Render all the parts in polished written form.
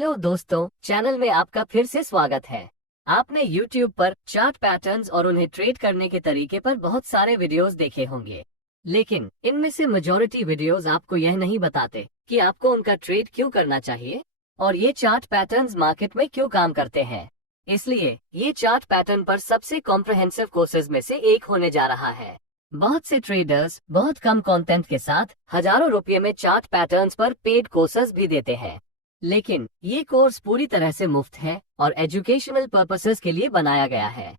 Hello दोस्तों, channel में आपका फिर से स्वागत है। आपने YouTube पर चार्ट पैटर्न्स और उन्हें ट्रेड करने के तरीके पर बहुत सारे वीडियोस देखे होंगे, लेकिन इनमें से मेजॉरिटी वीडियोस आपको यह नहीं बताते कि आपको उनका ट्रेड क्यों करना चाहिए और ये चार्ट पैटर्न्स मार्केट में क्यों काम करते हैं। इसलिए ये चार्ट पैटर्न पर सबसे कॉम्प्रहेंसिव कोर्सेज में से एक होने जा रहा है। बहुत से ट्रेडर्स बहुत कम कंटेंट के साथ हजारों रुपये में चार्ट पैटर्न्स पर पेड कोर्सेज भी देते हैं, लेकिन ये कोर्स पूरी तरह से मुफ्त है और एजुकेशनल पर्पसेस के लिए बनाया गया है।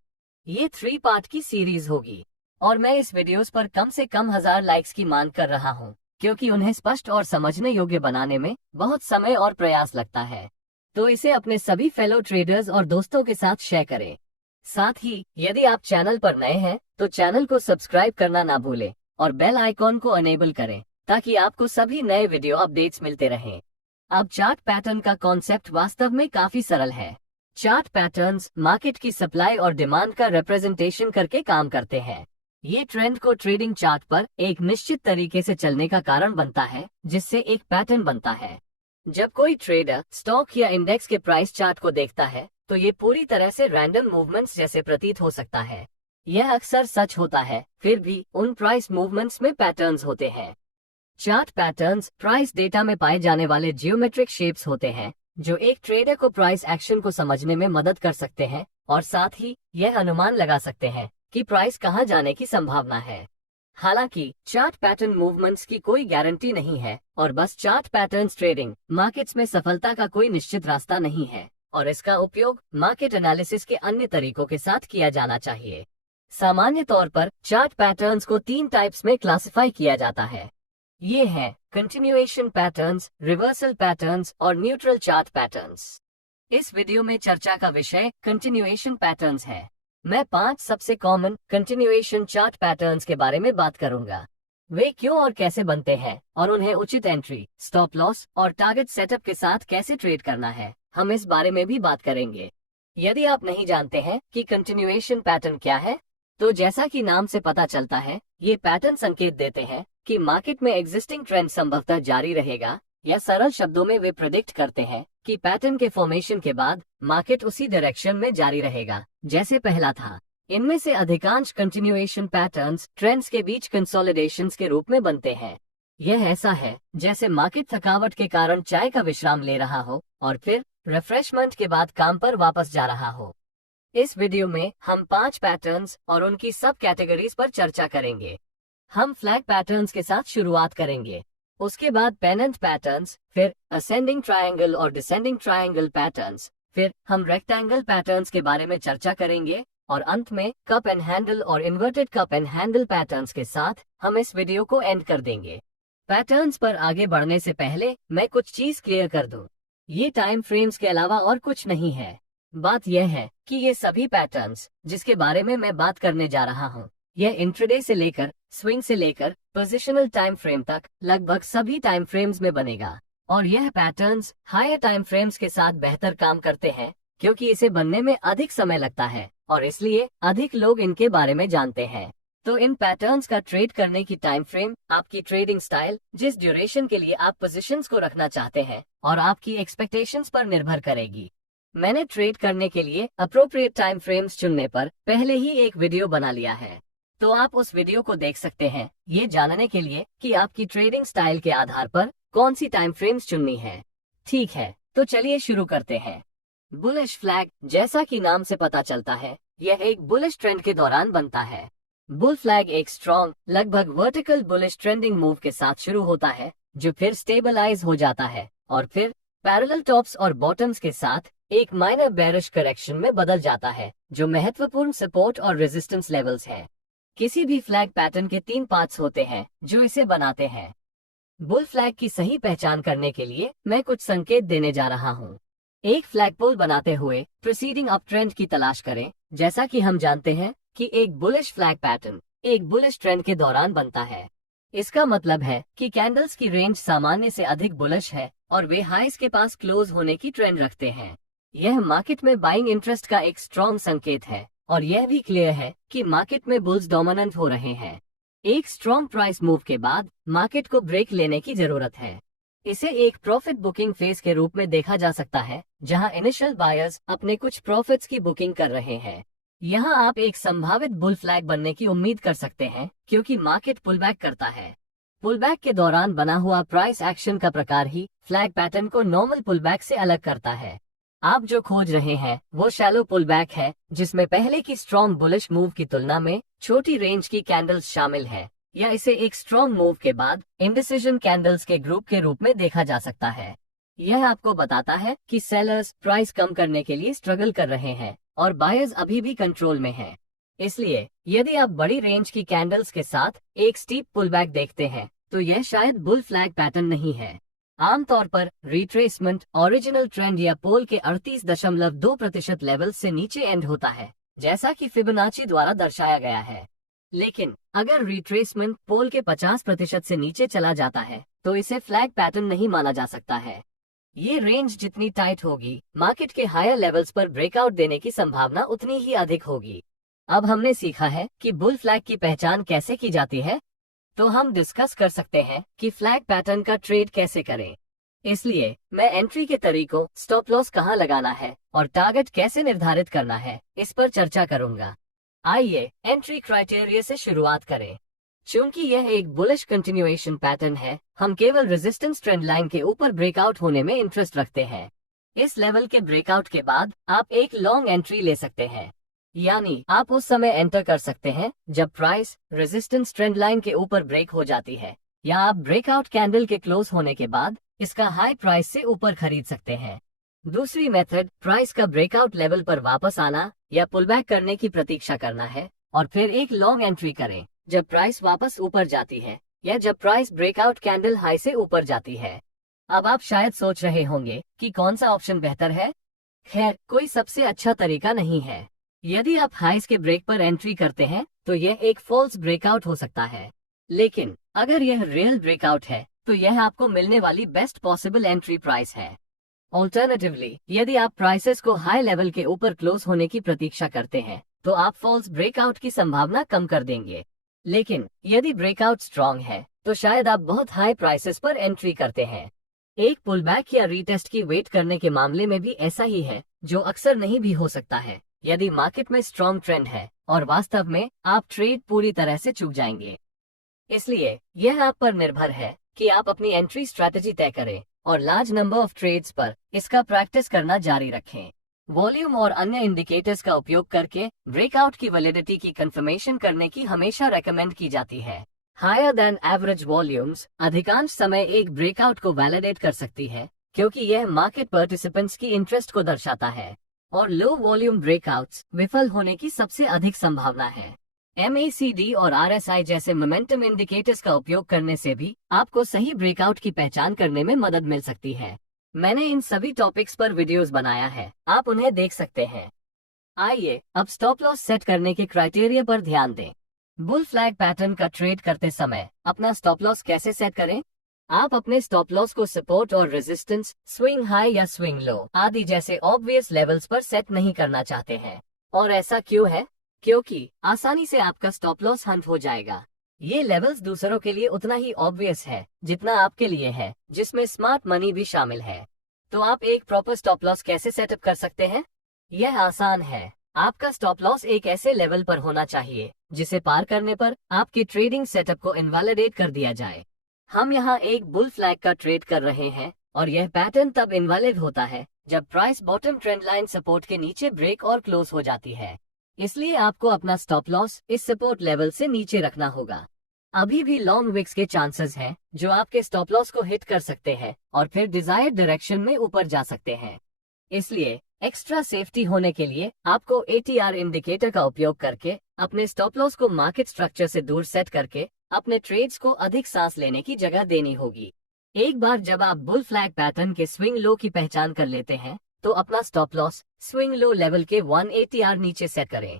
ये 3 पार्ट की सीरीज होगी और मैं इस वीडियोस पर कम से कम 1000 लाइक्स की मांग कर रहा हूँ, क्योंकि उन्हें स्पष्ट और समझने योग्य बनाने में बहुत समय और प्रयास लगता है। तो इसे अपने सभी फेलो ट्रेडर्स और दोस्तों के साथ शेयर करें। साथ ही यदि आप चैनल पर नए हैं तो चैनल को सब्सक्राइब करना ना भूलें और बेल आइकॉन को अनेबल करें ताकि आपको सभी नए वीडियो अपडेट्स मिलते रहें। अब चार्ट पैटर्न का कॉन्सेप्ट वास्तव में काफी सरल है। चार्ट पैटर्न्स मार्केट की सप्लाई और डिमांड का रिप्रेजेंटेशन करके काम करते हैं। ये ट्रेंड को ट्रेडिंग चार्ट पर एक निश्चित तरीके से चलने का कारण बनता है, जिससे एक पैटर्न बनता है। जब कोई ट्रेडर स्टॉक या इंडेक्स के प्राइस चार्ट को देखता है तो ये पूरी तरह से रैंडम मूवमेंट्स जैसे प्रतीत हो सकता है। यह अक्सर सच होता है, फिर भी उन प्राइस मूवमेंट्स में पैटर्न्स होते हैं। चार्ट पैटर्न्स प्राइस डेटा में पाए जाने वाले जियोमेट्रिक शेप्स होते हैं जो एक ट्रेडर को प्राइस एक्शन को समझने में मदद कर सकते हैं और साथ ही यह अनुमान लगा सकते हैं कि प्राइस कहां जाने की संभावना है। हालांकि चार्ट पैटर्न मूवमेंट्स की कोई गारंटी नहीं है और बस चार्ट पैटर्न्स ट्रेडिंग मार्केट्स में सफलता का कोई निश्चित रास्ता नहीं है और इसका उपयोग मार्केट एनालिसिस के अन्य तरीकों के साथ किया जाना चाहिए। सामान्य तौर पर चार्ट पैटर्न्स को 3 टाइप्स में क्लासिफाई किया जाता है। ये हैं कंटिन्यूएशन पैटर्न्स, रिवर्सल पैटर्न्स और न्यूट्रल चार्ट पैटर्न्स। इस वीडियो में चर्चा का विषय कंटिन्यूएशन पैटर्न्स है। मैं 5 सबसे कॉमन कंटिन्यूएशन चार्ट पैटर्न्स के बारे में बात करूंगा। वे क्यों और कैसे बनते हैं और उन्हें उचित एंट्री, स्टॉप लॉस और टारगेट सेटअप के साथ कैसे ट्रेड करना है, हम इस बारे में भी बात करेंगे। यदि आप नहीं जानते हैं कि कंटिन्यूएशन पैटर्न क्या है, तो जैसा कि नाम से पता चलता है, ये पैटर्न संकेत देते हैं कि मार्केट में एग्जिस्टिंग ट्रेंड संभवतः जारी रहेगा, या सरल शब्दों में वे प्रेडिक्ट करते हैं कि पैटर्न के फॉर्मेशन के बाद मार्केट उसी डायरेक्शन में जारी रहेगा जैसे पहला था। इनमें से अधिकांश कंटिन्यूएशन पैटर्न्स ट्रेंड्स के बीच कंसोलिडेशंस के रूप में बनते हैं। यह ऐसा है जैसे मार्केट थकावट के कारण चाय का विश्राम ले रहा हो और फिर रिफ्रेशमेंट के बाद काम पर वापस जा रहा हो। इस वीडियो में हम 5 पैटर्न्स और उनकी सब कैटेगरीज पर चर्चा करेंगे। हम फ्लैग पैटर्न्स के साथ शुरुआत करेंगे, उसके बाद पेनेंट पैटर्न्स, फिर असेंडिंग ट्रायंगल और डिसेंडिंग ट्रायंगल पैटर्न्स, फिर हम रेक्टेंगल पैटर्न्स के बारे में चर्चा करेंगे और अंत में कप एंड हैंडल और inverted cup and handle patterns के साथ हम इस वीडियो को एंड कर देंगे। पैटर्न्स पर आगे बढ़ने से पहले मैं कुछ चीज क्लियर कर दूं। ये टाइम फ्रेम्स के अलावा और कुछ नहीं है। बात यह है कि ये सभी पैटर्न्स जिसके बारे में मैं बात करने जा रहा हूँ, यह इंट्राडे से लेकर स्विंग से लेकर पोजिशनल टाइम फ्रेम तक लगभग सभी टाइम फ्रेम्स में बनेगा। और यह पैटर्न्स हायर टाइम फ्रेम्स के साथ बेहतर काम करते हैं क्योंकि इसे बनने में अधिक समय लगता है और इसलिए अधिक लोग इनके बारे में जानते हैं। तो इन पैटर्न्स का ट्रेड करने की टाइम फ्रेम आपकी ट्रेडिंग स्टाइल, जिस ड्यूरेशन के लिए आप पोजीशंस को रखना चाहते हैं और आपकी एक्सपेक्टेशंस पर निर्भर करेगी। मैंने ट्रेड करने के लिए अप्रोप्रिएट टाइम फ्रेम्स चुनने पर पहले ही एक वीडियो बना लिया है, तो आप उस वीडियो को देख सकते हैं ये जानने के लिए कि आपकी ट्रेडिंग स्टाइल के आधार पर कौन सी टाइम फ्रेम्स चुननी है। ठीक है, तो चलिए शुरू करते हैं। बुलिश फ्लैग, जैसा कि नाम से पता चलता है, यह एक बुलिश ट्रेंड के दौरान बनता है। बुल फ्लैग एक स्ट्रॉन्ग, लगभग वर्टिकल बुलिश ट्रेंडिंग मूव के साथ शुरू होता है जो फिर स्टेबलाइज हो जाता है और फिर पैरेलल टॉप्स और बॉटम्स के साथ एक माइनर बेरिश करेक्शन में बदल जाता है जो महत्वपूर्ण सपोर्ट और रेजिस्टेंस लेवल्स हैं। किसी भी फ्लैग पैटर्न के 3 पार्ट्स होते हैं जो इसे बनाते हैं। बुल फ्लैग की सही पहचान करने के लिए मैं कुछ संकेत देने जा रहा हूँ। एक फ्लैग पोल बनाते हुए प्रीसीडिंग अप ट्रेंड की तलाश करें। जैसा कि हम जानते हैं कि एक बुलिश फ्लैग पैटर्न एक बुलिश ट्रेंड के दौरान बनता है। इसका मतलब है कि कैंडल्स की रेंज सामान्य से अधिक बुलिश है और वे हाईज के पास क्लोज होने की ट्रेंड रखते हैं। यह मार्केट में बाइंग इंटरेस्ट का एक स्ट्रॉन्ग संकेत है और यह भी क्लियर है कि मार्केट में बुल्स डोमिनेंट हो रहे हैं। एक स्ट्रॉन्ग प्राइस मूव के बाद मार्केट को ब्रेक लेने की जरूरत है। इसे एक प्रॉफिट बुकिंग फेज के रूप में देखा जा सकता है, जहां इनिशियल बायर्स अपने कुछ प्रॉफिट्स की बुकिंग कर रहे हैं। यहां आप एक संभावित बुल फ्लैग बनने की उम्मीद कर सकते हैं, क्योंकि मार्केट पुलबैक करता है। पुलबैक के दौरान बना हुआ प्राइस एक्शन का प्रकार ही फ्लैग पैटर्न को नॉर्मल पुलबैक से अलग करता है। आप जो खोज रहे हैं वो शैलो पुलबैक है, जिसमें पहले की स्ट्रॉन्ग बुलिश मूव की तुलना में छोटी रेंज की कैंडल्स शामिल है, या इसे एक स्ट्रॉन्ग मूव के बाद इंडिसिजन कैंडल्स के ग्रुप के रूप में देखा जा सकता है। यह आपको बताता है कि सेलर्स प्राइस कम करने के लिए स्ट्रगल कर रहे हैं और बायर्स अभी भी कंट्रोल में हैं। इसलिए यदि आप बड़ी रेंज की कैंडल्स के साथ एक स्टीप पुलबैक देखते हैं, तो यह शायद बुल फ्लैग पैटर्न नहीं है। आमतौर पर रिट्रेसमेंट ओरिजिनल ट्रेंड या पोल के 38.2% लेवल से नीचे एंड होता है, जैसा कि फिबोनाची द्वारा दर्शाया गया है। लेकिन अगर रिट्रेसमेंट पोल के 50% से नीचे चला जाता है, तो इसे फ्लैग पैटर्न नहीं माना जा सकता है। ये रेंज जितनी टाइट होगी, मार्केट के हायर लेवल्स पर ब्रेकआउट देने की संभावना उतनी ही अधिक होगी। अब हमने सीखा है कि बुल फ्लैग की पहचान कैसे की जाती है, तो हम डिस्कस कर सकते हैं कि फ्लैग पैटर्न का ट्रेड कैसे करें। इसलिए मैं एंट्री के तरीकों, स्टॉप लॉस कहां लगाना है और टारगेट कैसे निर्धारित करना है, इस पर चर्चा करूंगा। आइए एंट्री क्राइटेरिया से शुरुआत करें। चूंकि यह एक बुलिश कंटिन्यूएशन पैटर्न है, हम केवल रेजिस्टेंस ट्रेंड लाइन के ऊपर ब्रेकआउट होने में इंटरेस्ट रखते हैं। इस लेवल के ब्रेकआउट के बाद आप एक लॉन्ग एंट्री ले सकते हैं, यानी आप उस समय एंटर कर सकते हैं जब प्राइस रेजिस्टेंस ट्रेंड लाइन के ऊपर ब्रेक हो जाती है, या आप ब्रेकआउट कैंडल के क्लोज होने के बाद इसका हाई प्राइस से ऊपर खरीद सकते हैं। दूसरी मेथड प्राइस का ब्रेकआउट लेवल पर वापस आना या पुलबैक करने की प्रतीक्षा करना है और फिर एक लॉन्ग एंट्री करें जब प्राइस वापस ऊपर जाती है या जब प्राइस ब्रेकआउट कैंडल हाई से ऊपर जाती है। अब आप शायद सोच रहे होंगे कि कौन सा ऑप्शन बेहतर है। खैर, कोई सबसे अच्छा तरीका नहीं है। यदि आप हाइस के ब्रेक पर एंट्री करते हैं तो यह एक फॉल्स ब्रेकआउट हो सकता है, लेकिन अगर यह रियल ब्रेकआउट है तो यह आपको मिलने वाली बेस्ट पॉसिबल एंट्री प्राइस है। ऑल्टरनेटिवली, यदि आप प्राइसेस को हाई लेवल के ऊपर क्लोज होने की प्रतीक्षा करते हैं तो आप फॉल्स ब्रेकआउट की संभावना कम कर देंगे। लेकिन यदि ब्रेकआउट स्ट्रॉन्ग है तो शायद आप बहुत हाई प्राइसेस पर एंट्री करते हैं। एक पुलबैक या रीटेस्ट की वेट करने के मामले में भी ऐसा ही है, जो अक्सर नहीं भी हो सकता है यदि मार्केट में स्ट्रॉन्ग ट्रेंड है और वास्तव में आप ट्रेड पूरी तरह से चूक जाएंगे। इसलिए यह आप पर निर्भर है कि आप अपनी एंट्री स्ट्रैटेजी तय करें और लार्ज नंबर ऑफ ट्रेड्स पर इसका प्रैक्टिस करना जारी रखें। वॉल्यूम और अन्य इंडिकेटर्स का उपयोग करके ब्रेकआउट की वैलिडिटी की कंफर्मेशन करने की हमेशा रेकमेंड की जाती है। हायर देन एवरेज वॉल्यूम्स अधिकांश समय एक ब्रेकआउट को वैलिडेट कर सकती है, क्योंकि यह मार्केट पार्टिसिपेंट्स की इंटरेस्ट को दर्शाता है, और लो वॉल्यूम ब्रेकआउट्स विफल होने की सबसे अधिक संभावना है। MACD और RSI जैसे मोमेंटम इंडिकेटर्स का उपयोग करने से भी आपको सही ब्रेकआउट की पहचान करने में मदद मिल सकती है। मैंने इन सभी टॉपिक्स पर वीडियोस बनाया है, आप उन्हें देख सकते हैं। आइए अब स्टॉप लॉस सेट करने के क्राइटेरिया पर ध्यान दें। बुल फ्लैग पैटर्न का ट्रेड करते समय अपना स्टॉप लॉस कैसे सेट करें? आप अपने स्टॉप लॉस को सपोर्ट और रेजिस्टेंस, स्विंग हाई या स्विंग लो आदि जैसे ऑब्वियस लेवल्स पर सेट नहीं करना चाहते हैं। और ऐसा क्यों है? क्योंकि आसानी से आपका स्टॉप लॉस हंट हो जाएगा। ये लेवल्स दूसरों के लिए उतना ही ऑब्वियस है जितना आपके लिए है, जिसमें स्मार्ट मनी भी शामिल है। तो आप एक प्रॉपर स्टॉप लॉस कैसे सेटअप कर सकते हैं? यह आसान है। आपका स्टॉप लॉस एक ऐसे लेवल पर होना चाहिए जिसे पार करने पर आपके ट्रेडिंग सेटअप को इनवैलिडेट कर दिया जाए। हम यहाँ एक बुल फ्लैग का ट्रेड कर रहे हैं और यह पैटर्न तब इनवैलिड होता है जब price bottom trend line support के नीचे ब्रेक और क्लोज हो जाती है। इसलिए आपको अपना स्टॉप लॉस इस सपोर्ट लेवल से नीचे रखना होगा। अभी भी लॉन्ग विक्स के चांसेस हैं जो आपके स्टॉप लॉस को हिट कर सकते हैं और फिर डिजायर्ड डायरेक्शन में ऊपर जा सकते हैं। इसलिए एक्स्ट्रा सेफ्टी होने के लिए आपको ATR इंडिकेटर का उपयोग करके अपने स्टॉप लॉस को मार्केट स्ट्रक्चर से दूर सेट करके अपने ट्रेड्स को अधिक सांस लेने की जगह देनी होगी। एक बार जब आप बुल फ्लैग पैटर्न के स्विंग लो की पहचान कर लेते हैं तो अपना stop loss swing low level के 1 ATR नीचे सेट करें।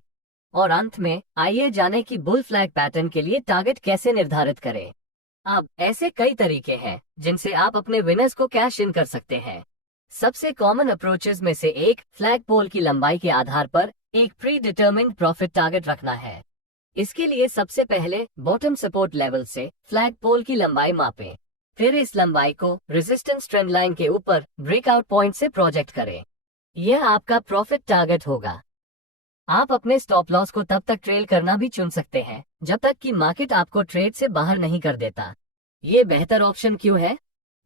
और अंत में आइए जाने कि बुल फ्लैग पैटर्न के लिए टारगेट कैसे निर्धारित करें। अब ऐसे कई तरीके हैं जिनसे आप अपने विनर्स को कैश इन कर सकते हैं। सबसे कॉमन अप्रोचेस में से एक फ्लैग पोल की लंबाई के आधार पर एक प्री डिटर्मिन्ड प्रॉफिट टारगेट रखना है। इसके लिए सबसे पहले बॉटम सपोर्ट लेवल से फ्लैग पोल की लंबाई मापें। फिर इस लंबाई को रेजिस्टेंस ट्रेंड लाइन के ऊपर ब्रेकआउट पॉइंट से प्रोजेक्ट करें। यह आपका प्रॉफिट टारगेट होगा। आप अपने स्टॉप लॉस को तब तक ट्रेल करना भी चुन सकते हैं जब तक कि मार्केट आपको ट्रेड से बाहर नहीं कर देता। ये बेहतर ऑप्शन क्यों है?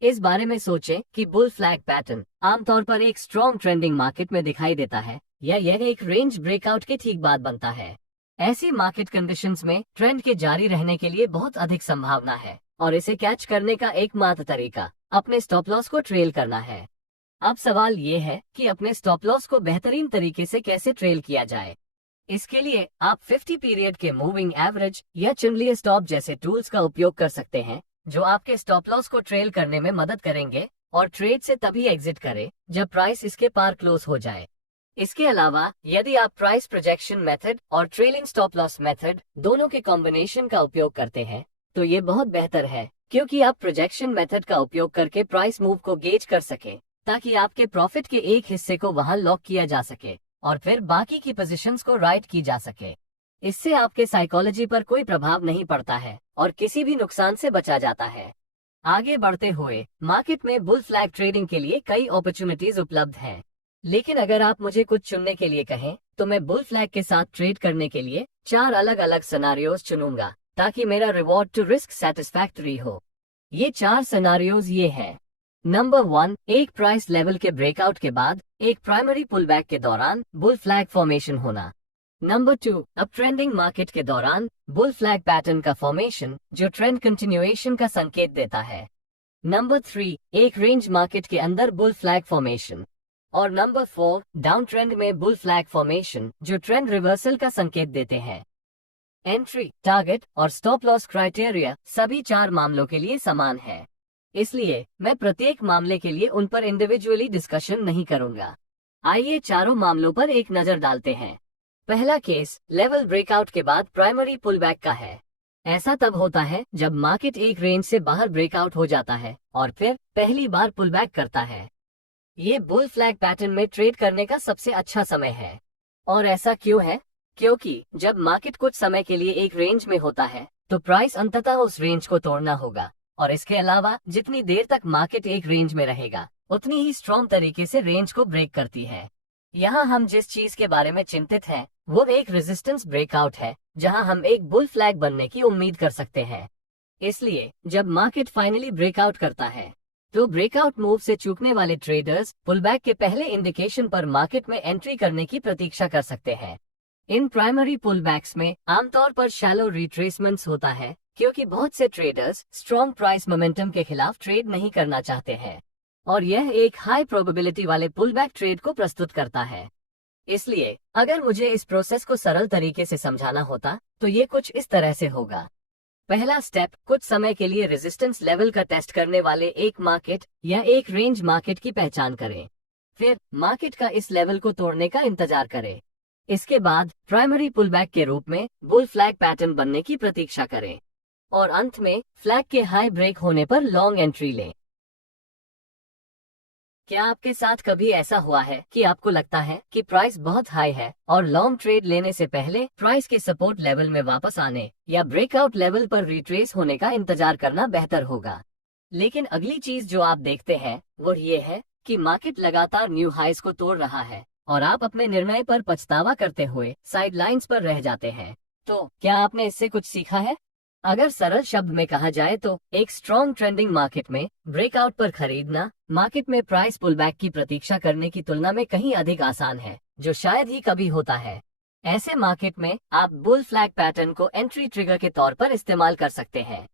इस बारे में सोचें कि बुल फ्लैग पैटर्न आमतौर पर एक स्ट्रॉन्ग ट्रेंडिंग मार्केट में दिखाई देता है या यह एक रेंज ब्रेकआउट के ठीक बाद बनता है। ऐसी मार्केट कंडीशंस में ट्रेंड के जारी रहने के लिए बहुत अधिक संभावना है और इसे कैच करने का एकमात्र तरीका अपने स्टॉप लॉस को ट्रेल करना है। अब सवाल ये है कि अपने स्टॉप लॉस को बेहतरीन तरीके से कैसे ट्रेल किया जाए। इसके लिए आप 50 पीरियड के मूविंग एवरेज या चुनलिए स्टॉप जैसे टूल्स का उपयोग कर सकते हैं जो आपके स्टॉप लॉस को ट्रेल करने में मदद करेंगे और ट्रेड से तभी एग्जिट करें जब प्राइस इसके पार क्लोज हो जाए। इसके अलावा यदि आप प्राइस प्रोजेक्शन मेथड और ट्रेलिंग स्टॉप लॉस मेथड दोनों के कॉम्बिनेशन का उपयोग करते हैं तो ये बहुत बेहतर है, क्योंकि आप प्रोजेक्शन मेथड का उपयोग करके प्राइस मूव को गेज कर सकें ताकि आपके प्रॉफिट के एक हिस्से को वहां लॉक किया जा सके और फिर बाकी की पोजीशंस को राइट की जा सके। इससे आपके साइकोलॉजी पर कोई प्रभाव नहीं पड़ता है और किसी भी नुकसान से बचा जाता है। आगे बढ़ते हुए मार्केट में बुल फ्लैग ट्रेडिंग के लिए कई अपॉर्चुनिटीज उपलब्ध हैं, लेकिन अगर आप मुझे कुछ चुनने के लिए कहें तो मैं बुल फ्लैग के साथ ट्रेड करने के लिए 4 अलग अलग सिनेरियोज चुनूंगा ताकि मेरा रिवॉर्ड टू रिस्क सेटिस्फैक्टरी हो। ये 4 सिनेरियोज ये हैं। नंबर 1, एक प्राइस लेवल के ब्रेकआउट के बाद एक प्राइमरी पुलबैक के दौरान बुल फ्लैग फॉर्मेशन होना। नंबर 2, अब ट्रेंडिंग मार्केट के दौरान बुल फ्लैग पैटर्न का फॉर्मेशन जो ट्रेंड कंटिन्यूएशन का संकेत देता है। नंबर 3, एक रेंज मार्केट के अंदर बुल फ्लैग फॉर्मेशन। और नंबर 4, डाउन ट्रेंड में बुल फ्लैग फॉर्मेशन जो ट्रेंड रिवर्सल का संकेत देते हैं। एंट्री, टारगेट और स्टॉप लॉस क्राइटेरिया सभी 4 मामलों के लिए समान है, इसलिए मैं प्रत्येक मामले के लिए उन पर इंडिविजुअली डिस्कशन नहीं करूंगा। आइए चारों मामलों पर एक नजर डालते हैं। पहला केस लेवल ब्रेकआउट के बाद प्राइमरी पुलबैक का है। ऐसा तब होता है जब मार्केट एक रेंज से बाहर ब्रेकआउट हो जाता है और फिर पहली बार पुलबैक करता है। ये बुल फ्लैग पैटर्न में ट्रेड करने का सबसे अच्छा समय है। और ऐसा क्यों है? क्योंकि जब मार्केट कुछ समय के लिए एक रेंज में होता है तो प्राइस अंततः उस रेंज को तोड़ना होगा, और इसके अलावा जितनी देर तक मार्केट एक रेंज में रहेगा उतनी ही स्ट्रॉन्ग तरीके से रेंज को ब्रेक करती है। यहाँ हम जिस चीज के बारे में चिंतित हैं वो एक रेजिस्टेंस ब्रेकआउट है जहाँ हम एक बुल फ्लैग बनने की उम्मीद कर सकते हैं। इसलिए जब मार्केट फाइनली ब्रेकआउट करता है तो ब्रेकआउट मूव से चूकने वाले ट्रेडर्स पुलबैक के पहले इंडिकेशन पर मार्केट में एंट्री करने की प्रतीक्षा कर सकते हैं। इन प्राइमरी पुलबैक्स में आमतौर पर शैलो रिट्रेसमेंट्स होता है, क्योंकि बहुत से ट्रेडर्स स्ट्रॉन्ग प्राइस मोमेंटम के खिलाफ ट्रेड नहीं करना चाहते हैं और यह एक हाई प्रोबेबिलिटी वाले पुलबैक ट्रेड को प्रस्तुत करता है। इसलिए अगर मुझे इस प्रोसेस को सरल तरीके से समझाना होता तो ये कुछ इस तरह से होगा। पहला स्टेप, कुछ समय के लिए रेजिस्टेंस लेवल का टेस्ट करने वाले एक मार्केट या एक रेंज मार्केट की पहचान करें। फिर मार्केट का इस लेवल को तोड़ने का इंतजार करें। इसके बाद प्राइमरी पुलबैक के रूप में बुल फ्लैग पैटर्न बनने की प्रतीक्षा करें और अंत में फ्लैग के हाई ब्रेक होने पर लॉन्ग एंट्री लें। क्या आपके साथ कभी ऐसा हुआ है कि आपको लगता है कि प्राइस बहुत हाई है और लॉन्ग ट्रेड लेने से पहले प्राइस के सपोर्ट लेवल में वापस आने या ब्रेकआउट लेवल पर रिट्रेस होने का इंतजार करना बेहतर होगा? लेकिन अगली चीज जो आप देखते हैं वो ये है कि मार्केट लगातार न्यू हाइज को तोड़ रहा है और आप अपने निर्णय पर पछतावा करते हुए साइडलाइंस पर रह जाते हैं। तो क्या आपने इससे कुछ सीखा है? अगर सरल शब्द में कहा जाए तो एक स्ट्रॉन्ग ट्रेंडिंग मार्केट में ब्रेकआउट पर खरीदना मार्केट में प्राइस पुलबैक की प्रतीक्षा करने की तुलना में कहीं अधिक आसान है, जो शायद ही कभी होता है। ऐसे मार्केट में आप बुल फ्लैग पैटर्न को एंट्री ट्रिगर के तौर पर इस्तेमाल कर सकते हैं।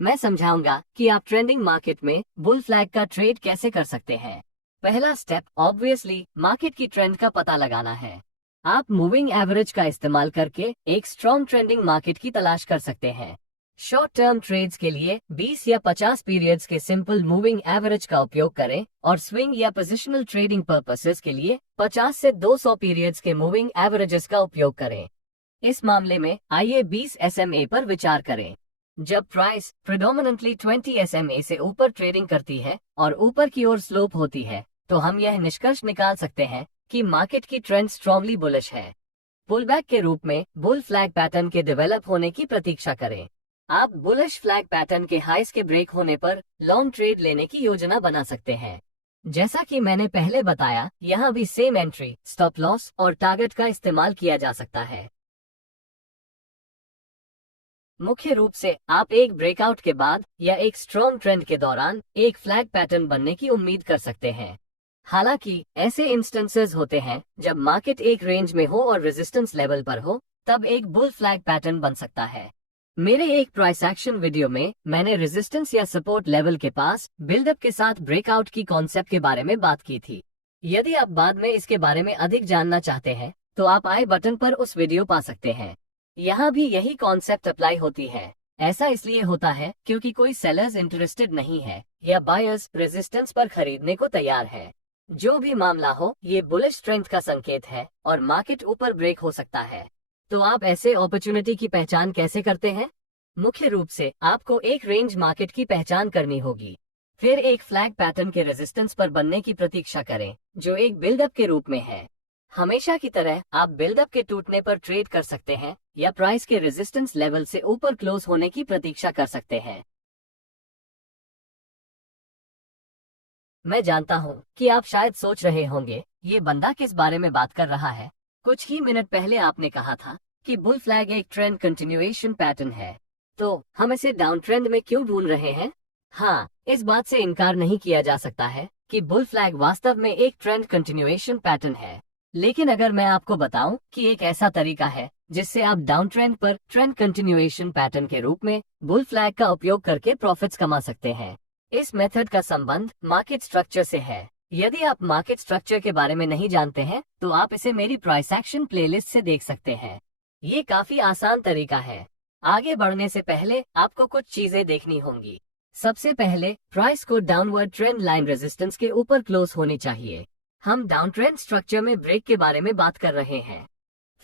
मैं समझाऊंगा कि आप ट्रेंडिंग मार्केट में बुल फ्लैग का ट्रेड कैसे कर सकते हैं। पहला स्टेप ऑब्वियसली मार्केट की ट्रेंड का पता लगाना है। आप मूविंग एवरेज का इस्तेमाल करके एक स्ट्रॉन्ग ट्रेंडिंग मार्केट की तलाश कर सकते हैं। शॉर्ट टर्म ट्रेड्स के लिए 20 या 50 पीरियड्स के सिंपल मूविंग एवरेज का उपयोग करें और स्विंग या पोजिशनल ट्रेडिंग पर्पसेस के लिए 50 से 200 पीरियड्स के मूविंग एवरेजेस का उपयोग करें। इस मामले में आइए 20 SMA पर विचार करें। जब प्राइस प्रेडोमिनेंटली 20 SMA से ऊपर ट्रेडिंग करती है और ऊपर की ओर स्लोप होती है तो हम यह निष्कर्ष निकाल सकते हैं कि मार्केट की ट्रेंड स्ट्रांगली बुलिश है। पुलबैक के रूप में बुल फ्लैग पैटर्न के डेवलप होने की प्रतीक्षा करें। आप बुलिश फ्लैग पैटर्न के हाइस के ब्रेक होने पर लॉन्ग ट्रेड लेने की योजना बना सकते हैं। जैसा कि मैंने पहले बताया, यहाँ भी सेम एंट्री, स्टॉप लॉस और टारगेट का इस्तेमाल किया जा सकता है। मुख्य रूप से आप एक ब्रेकआउट के बाद या एक स्ट्रॉन्ग ट्रेंड के दौरान एक फ्लैग पैटर्न बनने की उम्मीद कर सकते हैं। हालांकि ऐसे इंस्टेंसेस होते हैं जब मार्केट एक रेंज में हो और रेजिस्टेंस लेवल पर हो, तब एक बुल फ्लैग पैटर्न बन सकता है। मेरे एक प्राइस एक्शन वीडियो में मैंने रेजिस्टेंस या सपोर्ट लेवल के पास बिल्डअप के साथ ब्रेकआउट की कॉन्सेप्ट के बारे में बात की थी। यदि आप बाद में इसके बारे में अधिक जानना चाहते हैं तो आप आई बटन पर उस वीडियो पा सकते हैं। यहाँ भी यही कॉन्सेप्ट अप्लाई होती है। ऐसा इसलिए होता है क्योंकि कोई सेलर्स इंटरेस्टेड नहीं है या बायर्स रेजिस्टेंस पर खरीदने को तैयार है। जो भी मामला हो, ये बुलिश स्ट्रेंथ का संकेत है और मार्केट ऊपर ब्रेक हो सकता है। तो आप ऐसे अपॉर्चुनिटी की पहचान कैसे करते हैं? मुख्य रूप से आपको एक रेंज मार्केट की पहचान करनी होगी, फिर एक फ्लैग पैटर्न के रेजिस्टेंस पर बनने की प्रतीक्षा करें जो एक बिल्डअप के रूप में है। हमेशा की तरह आप बिल्डअप के टूटने पर ट्रेड कर सकते हैं या प्राइस के रेजिस्टेंस लेवल से ऊपर क्लोज होने की प्रतीक्षा कर सकते हैं। मैं जानता हूँ कि आप शायद सोच रहे होंगे, ये बंदा किस बारे में बात कर रहा है। कुछ ही मिनट पहले आपने कहा था कि बुल फ्लैग एक ट्रेंड कंटिन्यूएशन पैटर्न है, तो हम इसे डाउन ट्रेंड में क्यों ढूंढ रहे हैं? हाँ, इस बात से इनकार नहीं किया जा सकता है कि बुल फ्लैग वास्तव में एक ट्रेंड कंटिन्यूएशन पैटर्न है। लेकिन अगर मैं आपको बताऊं कि एक ऐसा तरीका है जिससे आप डाउन ट्रेंड पर ट्रेंड कंटिन्यूएशन पैटर्न के रूप में बुल फ्लैग का उपयोग करके प्रॉफिट्स कमा सकते हैं, इस मेथड का संबंध मार्केट स्ट्रक्चर से है। यदि आप मार्केट स्ट्रक्चर के बारे में नहीं जानते हैं तो आप इसे मेरी प्राइस एक्शन प्लेलिस्ट से देख सकते हैं। ये काफी आसान तरीका है। आगे बढ़ने से पहले आपको कुछ चीजें देखनी होंगी। सबसे पहले, प्राइस को डाउनवर्ड ट्रेंड लाइन रेजिस्टेंस के ऊपर क्लोज होनी चाहिए। हम डाउन ट्रेंड स्ट्रक्चर में ब्रेक के बारे में बात कर रहे हैं।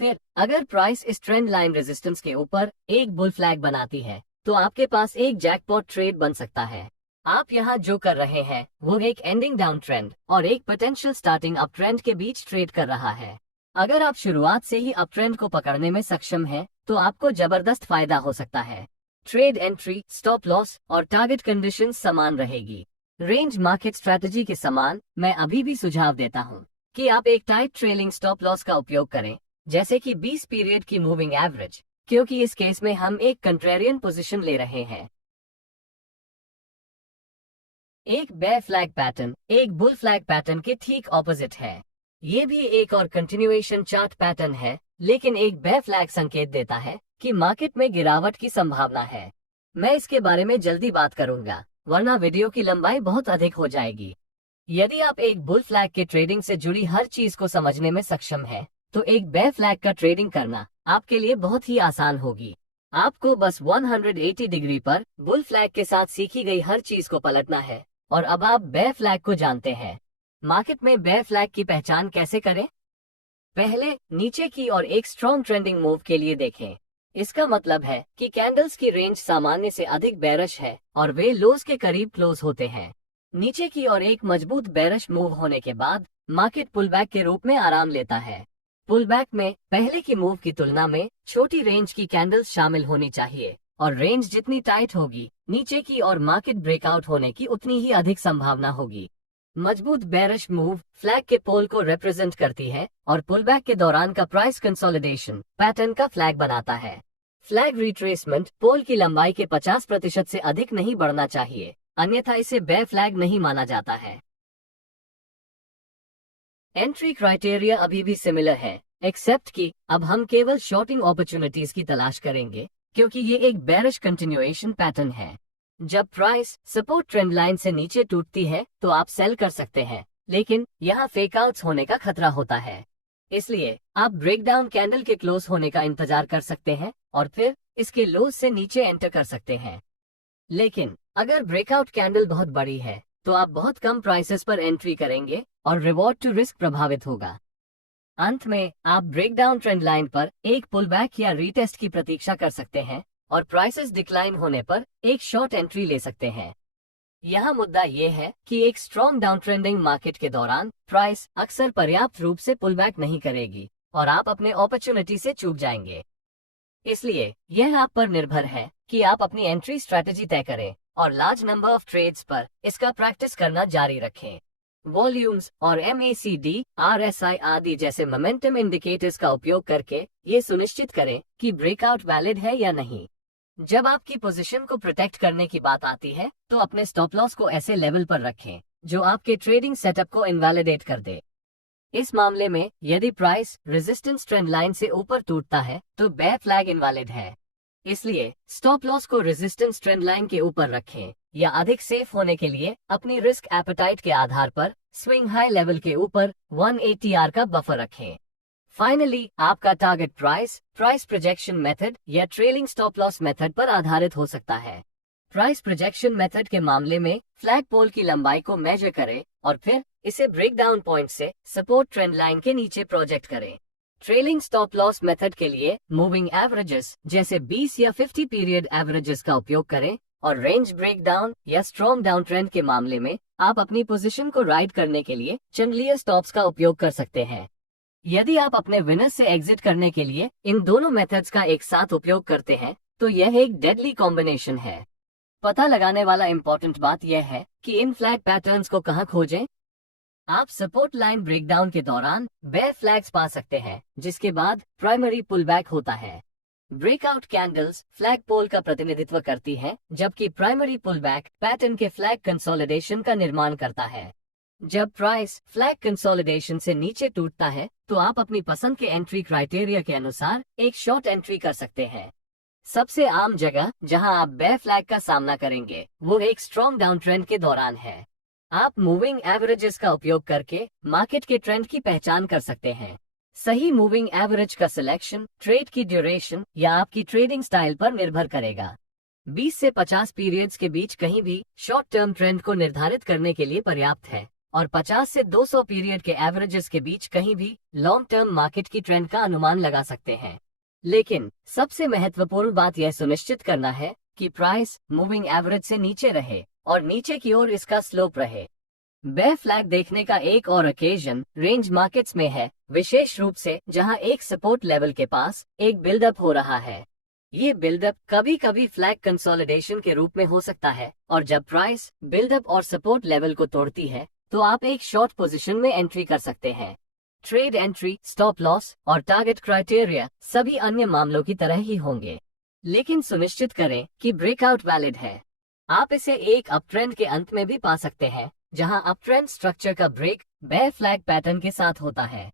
फिर अगर प्राइस इस ट्रेंड लाइन रेजिस्टेंस के ऊपर एक बुल फ्लैग बनाती है तो आपके पास एक जैकपॉट ट्रेड बन सकता है। आप यहाँ जो कर रहे हैं वो एक एंडिंग डाउन ट्रेंड और एक पोटेंशियल स्टार्टिंग अप ट्रेंड के बीच ट्रेड कर रहा है। अगर आप शुरुआत से ही अप ट्रेंड को पकड़ने में सक्षम हैं, तो आपको जबरदस्त फायदा हो सकता है। ट्रेड एंट्री, स्टॉप लॉस और टारगेट कंडीशन समान रहेगी। रेंज मार्केट स्ट्रेटजी के समान मैं अभी भी सुझाव देता हूँ कि आप एक टाइट ट्रेलिंग स्टॉप लॉस का उपयोग करें, जैसे कि 20 पीरियड की मूविंग एवरेज, क्योंकि इस केस में हम एक कंट्रेरियन पोजीशन ले रहे हैं। एक बेयर फ्लैग पैटर्न एक बुल फ्लैग पैटर्न के ठीक ऑपोजिट है। ये भी एक और कंटिन्यूएशन चार्ट पैटर्न है, लेकिन एक बेयर फ्लैग संकेत देता है कि मार्केट में गिरावट की संभावना है। मैं इसके बारे में जल्दी बात करूंगा, वरना वीडियो की लंबाई बहुत अधिक हो जाएगी। यदि आप एक बुल फ्लैग के ट्रेडिंग से जुड़ी हर चीज को समझने में सक्षम हैं, तो एक बेयर फ्लैग का ट्रेडिंग करना आपके लिए बहुत ही आसान होगी। आपको बस 180 डिग्री पर बुल फ्लैग के साथ सीखी गई हर चीज को पलटना है और अब आप बेयर फ्लैग को जानते हैं। मार्केट में बेयर फ्लैग की पहचान कैसे करें? पहले नीचे की और एक स्ट्रॉन्ग ट्रेंडिंग मूव के लिए देखें। इसका मतलब है कि कैंडल्स की रेंज सामान्य से अधिक बेरिश है और वे लोज के करीब क्लोज होते हैं। नीचे की और एक मजबूत बेरिश मूव होने के बाद मार्केट पुलबैक के रूप में आराम लेता है। पुलबैक में पहले की मूव की तुलना में छोटी रेंज की कैंडल्स शामिल होनी चाहिए और रेंज जितनी टाइट होगी, नीचे की और मार्केट ब्रेकआउट होने की उतनी ही अधिक संभावना होगी। मजबूत बेरिश मूव फ्लैग के पोल को रिप्रेजेंट करती है और पुलबैक के दौरान का प्राइस कंसोलिडेशन पैटर्न का फ्लैग बनाता है। फ्लैग रिट्रेसमेंट पोल की लंबाई के 50% से अधिक नहीं बढ़ना चाहिए, अन्यथा इसे बेयर फ्लैग नहीं माना जाता है। एंट्री क्राइटेरिया अभी भी सिमिलर है, एक्सेप्ट कि अब हम केवल शॉर्टिंग अपॉर्चुनिटीज की तलाश करेंगे, क्योंकि ये एक बेरिश कंटिन्यूएशन पैटर्न है। जब प्राइस सपोर्ट ट्रेंड लाइन से नीचे टूटती है तो आप सेल कर सकते हैं, लेकिन यहाँ फेकआउट्स होने का खतरा होता है। इसलिए आप ब्रेकडाउन कैंडल के क्लोज होने का इंतजार कर सकते हैं और फिर इसके लोज से नीचे एंटर कर सकते हैं। लेकिन अगर ब्रेकआउट कैंडल बहुत बड़ी है तो आप बहुत कम प्राइसेस पर एंट्री करेंगे और रिवॉर्ड टू रिस्क प्रभावित होगा। अंत में आप ब्रेकडाउन ट्रेंड लाइन पर एक पुलबैक या रीटेस्ट की प्रतीक्षा कर सकते हैं और प्राइसेस डिक्लाइन होने पर एक शॉर्ट एंट्री ले सकते हैं। यहाँ मुद्दा ये है कि एक स्ट्रॉन्ग डाउन ट्रेंडिंग मार्केट के दौरान प्राइस अक्सर पर्याप्त रूप से पुलबैक नहीं करेगी और आप अपने अपॉर्चुनिटी से चूक जाएंगे। इसलिए यह आप पर निर्भर है कि आप अपनी एंट्री स्ट्रेटेजी तय करें और लार्ज नंबर ऑफ ट्रेड्स पर इसका प्रैक्टिस करना जारी रखें। वॉल्यूम्स और MACD, RSI आदि जैसे मोमेंटम इंडिकेटर्स का उपयोग करके ये सुनिश्चित करें कि ब्रेकआउट वैलिड है या नहीं। जब आपकी पोजीशन को प्रोटेक्ट करने की बात आती है तो अपने स्टॉप लॉस को ऐसे लेवल पर रखें जो आपके ट्रेडिंग सेटअप को इनवैलिडेट कर दे। इस मामले में यदि प्राइस रेजिस्टेंस ट्रेंड लाइन से ऊपर टूटता है तो बेयर फ्लैग इनवैलिड है। इसलिए स्टॉप लॉस को रेजिस्टेंस ट्रेंड लाइन के ऊपर रखें या अधिक सेफ होने के लिए अपनी रिस्क एपेटाइट के आधार पर स्विंग हाई लेवल के ऊपर 1 ATR का बफर रखें। फाइनली आपका टारगेट प्राइस प्रोजेक्शन मेथड या ट्रेलिंग स्टॉप लॉस मेथड पर आधारित हो सकता है। प्राइस प्रोजेक्शन मेथड के मामले में फ्लैग पोल की लंबाई को मेजर करें और फिर इसे ब्रेकडाउन पॉइंट से सपोर्ट ट्रेंड लाइन के नीचे प्रोजेक्ट करें। ट्रेलिंग स्टॉप लॉस मेथड के लिए मूविंग एवरेजेस जैसे 20 या 50 पीरियड एवरेजेस का उपयोग करें और रेंज ब्रेकडाउन या स्ट्रॉन्ग डाउन ट्रेंड के मामले में आप अपनी पोजीशन को राइड करने के लिए चैनलियर स्टॉप्स का उपयोग कर सकते हैं। यदि आप अपने विनर से एग्जिट करने के लिए इन दोनों मेथड्स का एक साथ उपयोग करते हैं तो यह एक डेडली कॉम्बिनेशन है। पता लगाने वाला इम्पोर्टेंट बात यह है कि इन फ्लैग पैटर्न्स को कहां खोजें। आप सपोर्ट लाइन ब्रेकडाउन के दौरान बेयर फ्लैग्स पा सकते हैं जिसके बाद प्राइमरी पुलबैक होता है। ब्रेकआउट कैंडल्स फ्लैग पोल का प्रतिनिधित्व करती हैं जबकि प्राइमरी पुलबैक पैटर्न के फ्लैग कंसोलिडेशन का निर्माण करता है। जब प्राइस फ्लैग कंसोलिडेशन से नीचे टूटता है तो आप अपनी पसंद के एंट्री क्राइटेरिया के अनुसार एक शॉर्ट एंट्री कर सकते हैं। सबसे आम जगह जहां आप बेयर फ्लैग का सामना करेंगे वो एक स्ट्रॉन्ग डाउन ट्रेंड के दौरान है। आप मूविंग एवरेजेस का उपयोग करके मार्केट के ट्रेंड की पहचान कर सकते हैं। सही मूविंग एवरेज का सिलेक्शन ट्रेड की ड्यूरेशन या आपकी ट्रेडिंग स्टाइल पर निर्भर करेगा। 20 से 50 पीरियड्स के बीच कहीं भी शॉर्ट टर्म ट्रेंड को निर्धारित करने के लिए पर्याप्त है और 50 से 200 पीरियड के एवरेजेस के बीच कहीं भी लॉन्ग टर्म मार्केट की ट्रेंड का अनुमान लगा सकते हैं। लेकिन सबसे महत्वपूर्ण बात यह सुनिश्चित करना है कि प्राइस मूविंग एवरेज से नीचे रहे और नीचे की ओर इसका स्लोप रहे। बेयर फ्लैग देखने का एक और ओकेजन रेंज मार्केट्स में है, विशेष रूप से जहां एक सपोर्ट लेवल के पास एक बिल्डअप हो रहा है। ये बिल्डअप कभी कभी फ्लैग कंसोलिडेशन के रूप में हो सकता है और जब प्राइस बिल्डअप और सपोर्ट लेवल को तोड़ती है तो आप एक शॉर्ट पोजीशन में एंट्री कर सकते हैं। ट्रेड एंट्री, स्टॉप लॉस और टारगेट क्राइटेरिया सभी अन्य मामलों की तरह ही होंगे, लेकिन सुनिश्चित करें कि ब्रेकआउट वैलिड है। आप इसे एक अप ट्रेंड के अंत में भी पा सकते हैं जहां अप ट्रेंड स्ट्रक्चर का ब्रेक बेयर फ्लैग पैटर्न के साथ होता है।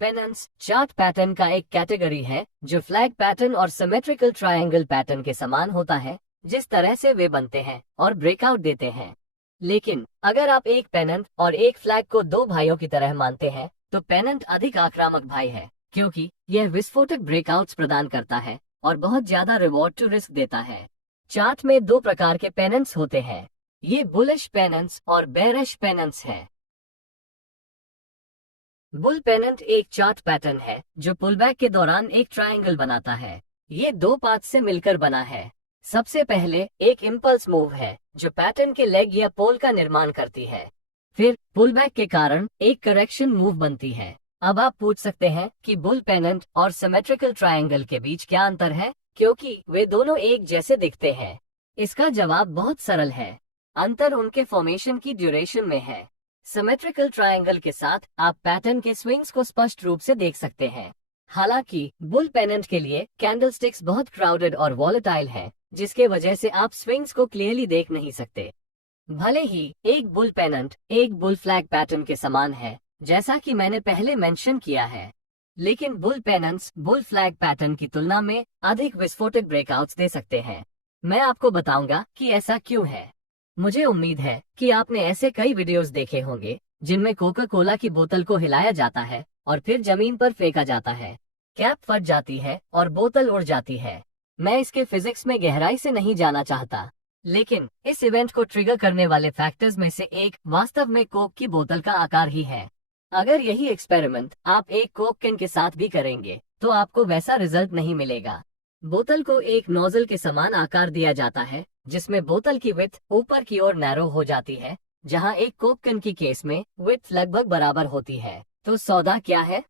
पेनल्स चार्ट पैटर्न का एक कैटेगरी है जो फ्लैग पैटर्न और सिमेट्रिकल ट्रायंगल पैटर्न के समान होता है जिस तरह से वे बनते हैं और ब्रेकआउट देते हैं। लेकिन अगर आप एक पेनेंट और एक फ्लैग को दो भाइयों की तरह मानते हैं तो पेनेंट अधिक आक्रामक भाई है क्योंकि यह विस्फोटक ब्रेकआउट्स प्रदान करता है और बहुत ज्यादा रिवॉर्ड टू रिस्क देता है। चार्ट में दो प्रकार के पेनेंट्स होते हैं, ये बुलिश पेनेंट्स और बेयरिश पेनेंट्स हैं। बुल पेनेंट एक चार्ट पैटर्न है जो पुलबैक के दौरान एक ट्रायंगल बनाता है। ये दो पार्ट से मिलकर बना है। सबसे पहले एक इम्पल्स मूव है जो पैटर्न के लेग या पोल का निर्माण करती है। फिर पुलबैक के कारण एक करेक्शन मूव बनती है। अब आप पूछ सकते हैं कि बुल पेनेंट और सिमेट्रिकल ट्रायंगल के बीच क्या अंतर है, क्योंकि वे दोनों एक जैसे दिखते हैं। इसका जवाब बहुत सरल है, अंतर उनके फॉर्मेशन की ड्यूरेशन में है। सिमेट्रिकल ट्रायंगल के साथ आप पैटर्न के स्विंग्स को स्पष्ट रूप से देख सकते हैं। हालांकि बुल पेनेंट के लिए कैंडलस्टिक्स बहुत क्राउडेड और वॉलेटाइल है, जिसके वजह से आप स्विंग्स को क्लियरली देख नहीं सकते। भले ही एक बुल पेनेंट एक बुल फ्लैग पैटर्न के समान है, जैसा कि मैंने पहले मेंशन किया है, लेकिन बुल पेनेंट्स बुल फ्लैग पैटर्न की तुलना में अधिक विस्फोटक ब्रेकआउट्स दे सकते हैं। मैं आपको बताऊंगा कि ऐसा क्यों है। मुझे उम्मीद है कि आपने ऐसे कई वीडियोस देखे होंगे जिनमें कोका कोला की बोतल को हिलाया जाता है और फिर जमीन पर फेंका जाता है, कैप फट जाती है और बोतल उड़ जाती है। मैं इसके फिजिक्स में गहराई से नहीं जाना चाहता, लेकिन इस इवेंट को ट्रिगर करने वाले फैक्टर्स में से एक वास्तव में कोक की बोतल का आकार ही है। अगर यही एक्सपेरिमेंट आप एक कोक कैन के साथ भी करेंगे तो आपको वैसा रिजल्ट नहीं मिलेगा। बोतल को एक नोजल के समान आकार दिया जाता है जिसमें बोतल की विड्थ ऊपर की ओर नैरो हो जाती है, जहां एक कोक कैन की केस में विड्थ लगभग बराबर होती है। तो सौदा क्या है?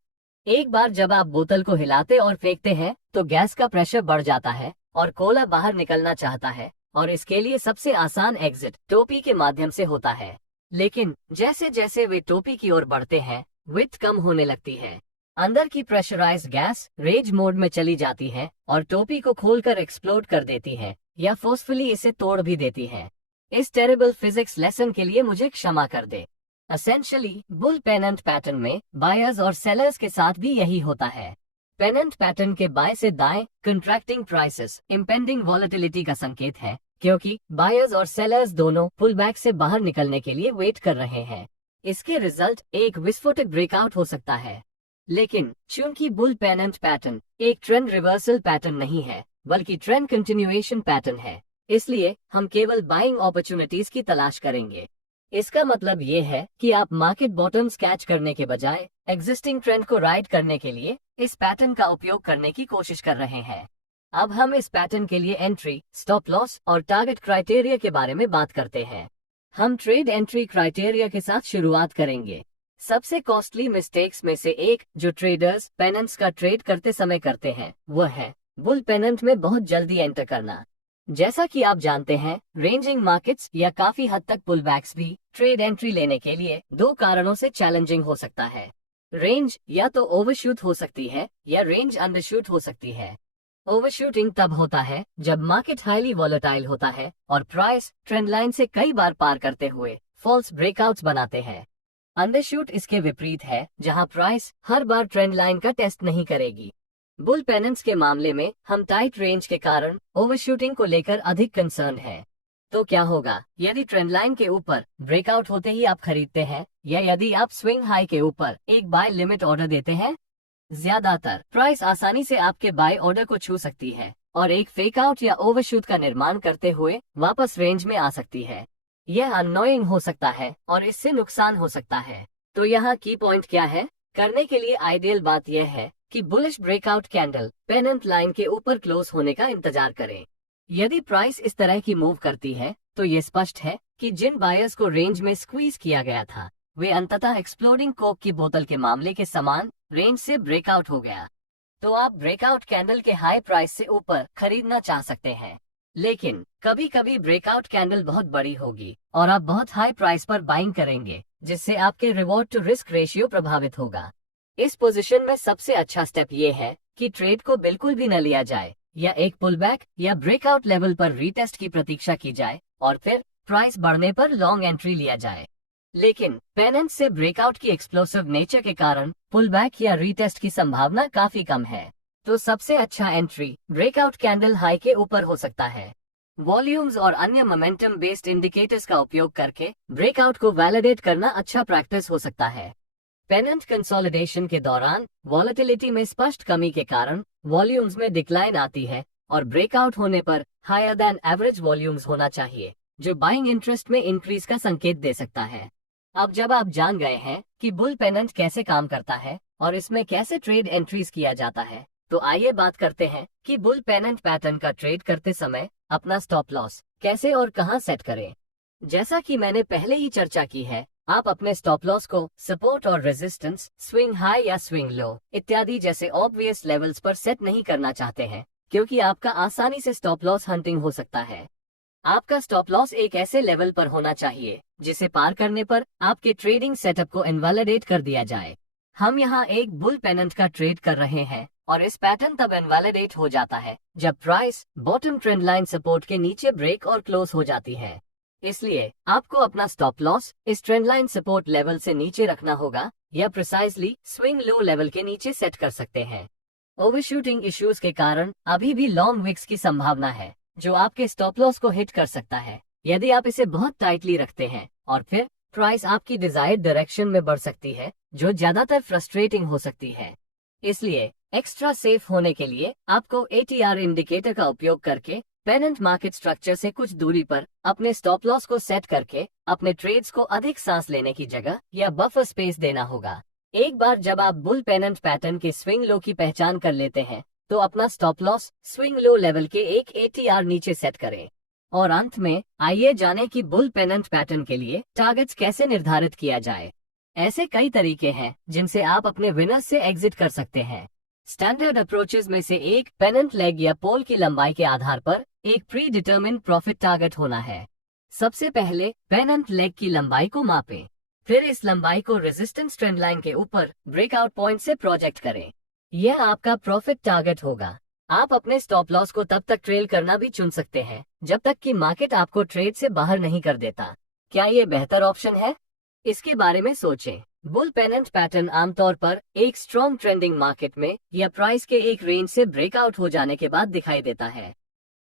एक बार जब आप बोतल को हिलाते और फेंकते हैं तो गैस का प्रेशर बढ़ जाता है और कोला बाहर निकलना चाहता है, और इसके लिए सबसे आसान एग्जिट टोपी के माध्यम से होता है। लेकिन जैसे जैसे वे टोपी की ओर बढ़ते हैं, विड्थ कम होने लगती है। अंदर की प्रेशराइज्ड गैस रेज मोड में चली जाती है और टोपी को खोलकर एक्सप्लोड कर देती है या फोर्सफुली इसे तोड़ भी देती है। इस टेरिबल फिजिक्स लेसन के लिए मुझे क्षमा कर दे। एसेंशियली बुल पेनेंट पैटर्न में बायर्स और सेलर्स के साथ भी यही होता है। पेनेंट पैटर्न के बाएं से दाएं कंट्रैक्टिंग प्राइसेस इम्पेंडिंग वॉलेटिलिटी का संकेत है, क्योंकि बायर्स और सेलर्स दोनों पुल बैक से बाहर निकलने के लिए वेट कर रहे हैं। इसके रिजल्ट एक विस्फोटक ब्रेकआउट हो सकता है। लेकिन चूंकि बुल पेनेंट पैटर्न एक ट्रेंड रिवर्सल पैटर्न नहीं है, बल्कि ट्रेंड कंटिन्यूएशन पैटर्न है, इसलिए हम केवल बाइंग अपॉर्चुनिटीज की तलाश करेंगे। इसका मतलब ये है कि आप मार्केट बॉटम्स कैच करने के बजाय एग्जिस्टिंग ट्रेंड को राइड करने के लिए इस पैटर्न का उपयोग करने की कोशिश कर रहे हैं। अब हम इस पैटर्न के लिए एंट्री, स्टॉप लॉस और टारगेट क्राइटेरिया के बारे में बात करते हैं। हम ट्रेड एंट्री क्राइटेरिया के साथ शुरुआत करेंगे। सबसे कॉस्टली मिस्टेक्स में से एक जो ट्रेडर्स पेनेंट्स का ट्रेड करते समय करते हैं, वह है बुल पेनेंट में बहुत जल्दी एंटर करना। जैसा कि आप जानते हैं, रेंजिंग मार्केट्स या काफी हद तक पुलबैक्स भी ट्रेड एंट्री लेने के लिए दो कारणों से चैलेंजिंग हो सकता है। रेंज या तो ओवरशूट हो सकती है या रेंज अंडरशूट हो सकती है। ओवरशूटिंग तब होता है जब मार्केट हाईली वॉलेटाइल होता है और प्राइस ट्रेंड लाइन से कई बार पार करते हुए फॉल्स ब्रेकआउट्स बनाते हैं। अंडरशूट इसके विपरीत है, जहां प्राइस हर बार ट्रेंड लाइन का टेस्ट नहीं करेगी। बुल पेनेंट्स के मामले में हम टाइट रेंज के कारण ओवरशूटिंग को लेकर अधिक कंसर्न हैं। तो क्या होगा यदि ट्रेंड लाइन के ऊपर ब्रेकआउट होते ही आप खरीदते हैं, या यदि आप स्विंग हाई के ऊपर एक बाय लिमिट ऑर्डर देते हैं? ज्यादातर प्राइस आसानी से आपके बाय ऑर्डर को छू सकती है और एक फेक आउट या ओवरशूट का निर्माण करते हुए वापस रेंज में आ सकती है। यह अननोइंग हो सकता है और इससे नुकसान हो सकता है। तो यहाँ की पॉइंट क्या है? करने के लिए आइडियल बात यह है कि bullish breakout candle pennant line के ऊपर क्लोज होने का इंतजार करें। यदि प्राइस इस तरह की मूव करती है तो ये स्पष्ट है कि जिन बायर्स को रेंज में स्क्वीज किया गया था, वे अंततः एक्सप्लोडिंग कोक की बोतल के मामले के समान रेंज से ब्रेकआउट हो गया। तो आप ब्रेकआउट कैंडल के हाई प्राइस से ऊपर खरीदना चाह सकते हैं, लेकिन कभी कभी ब्रेकआउट कैंडल बहुत बड़ी होगी और आप बहुत हाई प्राइस पर बाइंग करेंगे, जिससे आपके रिवॉर्ड टू रिस्क रेशियो प्रभावित होगा। इस पोजीशन में सबसे अच्छा स्टेप ये है कि ट्रेड को बिल्कुल भी न लिया जाए या एक पुलबैक या ब्रेकआउट लेवल पर रीटेस्ट की प्रतीक्षा की जाए और फिर प्राइस बढ़ने पर लॉन्ग एंट्री लिया जाए। लेकिन पेनेंट से ब्रेकआउट की एक्सप्लोसिव नेचर के कारण पुलबैक या रीटेस्ट की संभावना काफी कम है। तो सबसे अच्छा एंट्री ब्रेकआउट कैंडल हाई के ऊपर हो सकता है। वॉल्यूम्स और अन्य मोमेंटम बेस्ड इंडिकेटर्स का उपयोग करके ब्रेकआउट को वैलिडेट करना अच्छा प्रैक्टिस हो सकता है। पेनेंट कंसोलिडेशन के दौरान वॉलेटिलिटी में स्पष्ट कमी के कारण वॉल्यूम्स में डिक्लाइन आती है और ब्रेकआउट होने पर हायर देन एवरेज वॉल्यूम्स होना चाहिए, जो बाइंग इंटरेस्ट में इंक्रीज का संकेत दे सकता है। अब जब आप जान गए हैं कि बुल पेनेंट कैसे काम करता है और इसमें कैसे ट्रेड एंट्रीज किया जाता है, तो आइए बात करते हैं कि बुल पेनेंट पैटर्न का ट्रेड करते समय अपना स्टॉप लॉस कैसे और कहां सेट करें। जैसा कि मैंने पहले ही चर्चा की है, आप अपने स्टॉप लॉस को सपोर्ट और रेजिस्टेंस, स्विंग हाई या स्विंग लो इत्यादि जैसे ऑब्वियस लेवल्स पर सेट नहीं करना चाहते हैं, क्योंकि आपका आसानी से स्टॉप लॉस हंटिंग हो सकता है। आपका स्टॉप लॉस एक ऐसे लेवल पर होना चाहिए जिसे पार करने पर आपके ट्रेडिंग सेटअप को इनवैलिडेट कर दिया जाए। हम यहाँ एक बुल पेनेंट का ट्रेड कर रहे हैं और इस पैटर्न तब इनवैलिडेट हो जाता है जब price bottom trend line support के नीचे ब्रेक और क्लोज हो जाती है। इसलिए आपको अपना स्टॉप लॉस इस ट्रेंड लाइन सपोर्ट लेवल से नीचे रखना होगा या प्रिसाइजली स्विंग लो लेवल के नीचे सेट कर सकते हैं। ओवरशूटिंग इश्यूज के कारण अभी भी लॉन्ग विक्स की संभावना है, जो आपके स्टॉप लॉस को हिट कर सकता है यदि आप इसे बहुत टाइटली रखते हैं, और फिर प्राइस आपकी डिजायर्ड डायरेक्शन में बढ़ सकती है, जो ज्यादातर फ्रस्ट्रेटिंग हो सकती है। इसलिए एक्स्ट्रा सेफ होने के लिए आपको ATR इंडिकेटर का उपयोग करके पेनेंट मार्केट स्ट्रक्चर से कुछ दूरी पर अपने स्टॉप लॉस को सेट करके अपने ट्रेड्स को अधिक सांस लेने की जगह या बफर स्पेस देना होगा। एक बार जब आप बुल पेनेंट पैटर्न के स्विंग लो की पहचान कर लेते हैं, तो अपना stop loss swing low level के एक ATR नीचे सेट करें। और अंत में आइए जाने कि बुल पेनेंट पैटर्न के लिए टारगेट्स कैसे निर्धारित किया जाए। ऐसे कई तरीके हैं जिनसे आप अपने विनर्स से एग्जिट कर सकते हैं। स्टैंडर्ड अप्रोचेस में से एक पेनेंट लेग या पोल की लंबाई के आधार पर एक प्री डिटर्मिन्ड प्रॉफिट टारगेट होना है। सबसे पहले पेनेंट लेग की लंबाई को मापें, फिर इस लंबाई को रेजिस्टेंस ट्रेंड लाइन के ऊपर ब्रेकआउट पॉइंट से प्रोजेक्ट करें। यह आपका प्रॉफिट टारगेट होगा। आप अपने स्टॉप लॉस को तब तक ट्रेल करना भी चुन सकते हैं जब तक कि मार्केट आपको ट्रेड से बाहर नहीं कर देता। क्या ये बेहतर ऑप्शन है? इसके बारे में सोचें। बुल पेनेंट पैटर्न आमतौर पर एक स्ट्रॉन्ग ट्रेंडिंग मार्केट में या प्राइस के एक रेंज से ब्रेकआउट हो जाने के बाद दिखाई देता है।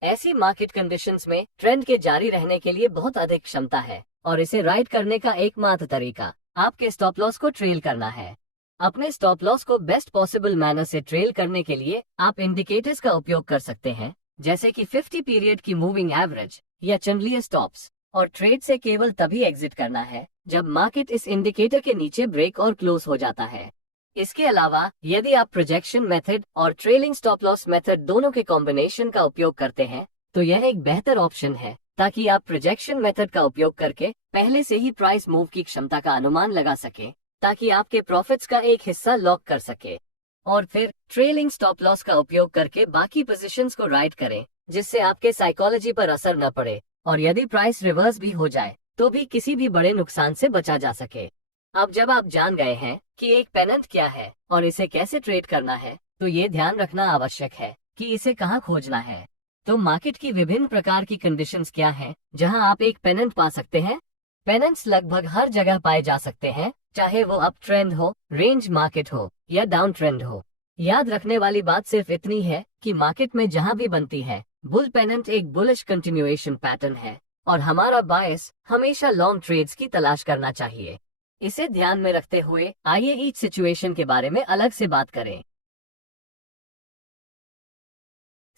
ऐसी मार्केट कंडीशंस में ट्रेंड के जारी रहने के लिए बहुत अधिक क्षमता है और इसे राइड करने का एकमात्र तरीका आपके स्टॉप लॉस को ट्रेल करना है। अपने स्टॉप लॉस को बेस्ट पॉसिबल मैनर से ट्रेल करने के लिए आप इंडिकेटर्स का उपयोग कर सकते हैं, जैसे कि 50 पीरियड की मूविंग एवरेज या चैंडलियर स्टॉप्स, और ट्रेड से केवल तभी एग्जिट करना है जब मार्केट इस इंडिकेटर के नीचे ब्रेक और क्लोज हो जाता है। इसके अलावा यदि आप प्रोजेक्शन मेथड और ट्रेलिंग स्टॉप लॉस मेथड दोनों के कॉम्बिनेशन का उपयोग करते हैं तो यह एक बेहतर ऑप्शन है, ताकि आप प्रोजेक्शन मेथड का उपयोग करके पहले से ही प्राइस मूव की क्षमता का अनुमान लगा सके, ताकि आपके प्रॉफिट्स का एक हिस्सा लॉक कर सके, और फिर ट्रेलिंग स्टॉप लॉस का उपयोग करके बाकी पोजीशंस को राइड करें, जिससे आपके साइकोलॉजी पर असर न पड़े और यदि प्राइस रिवर्स भी हो जाए तो भी किसी भी बड़े नुकसान से बचा जा सके। अब जब आप जान गए हैं कि एक पेनेंट क्या है और इसे कैसे ट्रेड करना है, तो ये ध्यान रखना आवश्यक है कि इसे कहाँ खोजना है। तो मार्केट की विभिन्न प्रकार की कंडीशंस क्या हैं जहां आप एक पेनेंट पा सकते हैं? पेनेंट्स लगभग हर जगह पाए जा सकते हैं, चाहे वो अप ट्रेंड हो, रेंज मार्केट हो या डाउन ट्रेंड हो। याद रखने वाली बात सिर्फ इतनी है कि मार्केट में जहां भी बनती है, बुल पेनेंट एक बुलिश कंटिन्यूएशन पैटर्न है और हमारा बायस हमेशा लॉन्ग ट्रेड्स की तलाश करना चाहिए। इसे ध्यान में रखते हुए आइए ईच सिचुएशन के बारे में अलग से बात करें।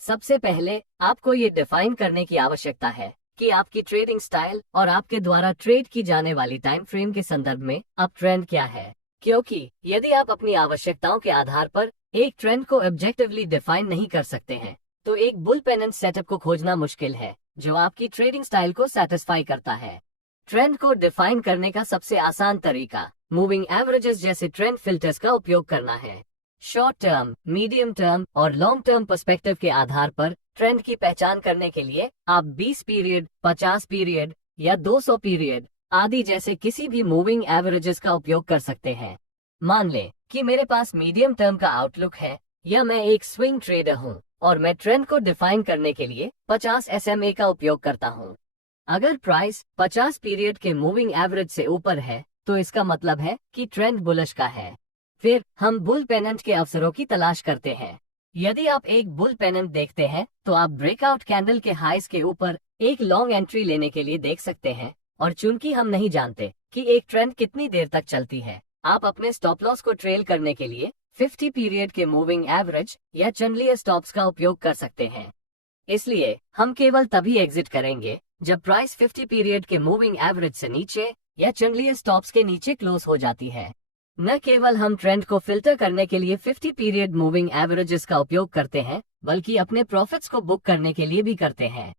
सबसे पहले आपको ये डिफाइन करने की आवश्यकता है कि आपकी ट्रेडिंग स्टाइल और आपके द्वारा ट्रेड की जाने वाली टाइम फ्रेम के संदर्भ में अप ट्रेंड क्या है, क्योंकि यदि आप अपनी आवश्यकताओं के आधार पर एक ट्रेंड को ऑब्जेक्टिवली डिफाइन नहीं कर सकते हैं तो एक बुल पेनेंट सेटअप को खोजना मुश्किल है जो आपकी ट्रेडिंग स्टाइल को सेटिस्फाई करता है। ट्रेंड को डिफाइन करने का सबसे आसान तरीका मूविंग एवरेजेस जैसे ट्रेंड फिल्टर्स का उपयोग करना है। शॉर्ट टर्म, मीडियम टर्म और लॉन्ग टर्म पर्सपेक्टिव के आधार पर ट्रेंड की पहचान करने के लिए आप 20 पीरियड, 50 पीरियड या 200 पीरियड आदि जैसे किसी भी मूविंग एवरेजेस का उपयोग कर सकते हैं। मान लें कि मेरे पास मीडियम टर्म का आउटलुक है या मैं एक स्विंग ट्रेडर हूं और मैं ट्रेंड को डिफाइन करने के लिए 50 SMA का उपयोग करता हूं। अगर प्राइस 50 पीरियड के मूविंग एवरेज से ऊपर है तो इसका मतलब है कि ट्रेंड बुलिश का है। फिर हम बुल पेनेंट के अवसरों की तलाश करते हैं। यदि आप एक बुल पेनेंट देखते हैं तो आप ब्रेकआउट कैंडल के हाईज के ऊपर एक लॉन्ग एंट्री लेने के लिए देख सकते हैं, और चूंकि हम नहीं जानते कि एक ट्रेंड कितनी देर तक चलती है, आप अपने स्टॉप लॉस को ट्रेल करने के लिए 50 पीरियड के मूविंग एवरेज या चैंडलियर स्टॉप्स का उपयोग कर सकते हैं। इसलिए हम केवल तभी एग्जिट करेंगे जब प्राइस 50 पीरियड के मूविंग एवरेज से नीचे या चैंडलियर स्टॉप्स के नीचे क्लोज हो जाती है। न केवल हम ट्रेंड को फिल्टर करने के लिए 50 पीरियड मूविंग एवरेजेस का उपयोग करते हैं, बल्कि अपने प्रॉफिट्स को बुक करने के लिए भी करते हैं।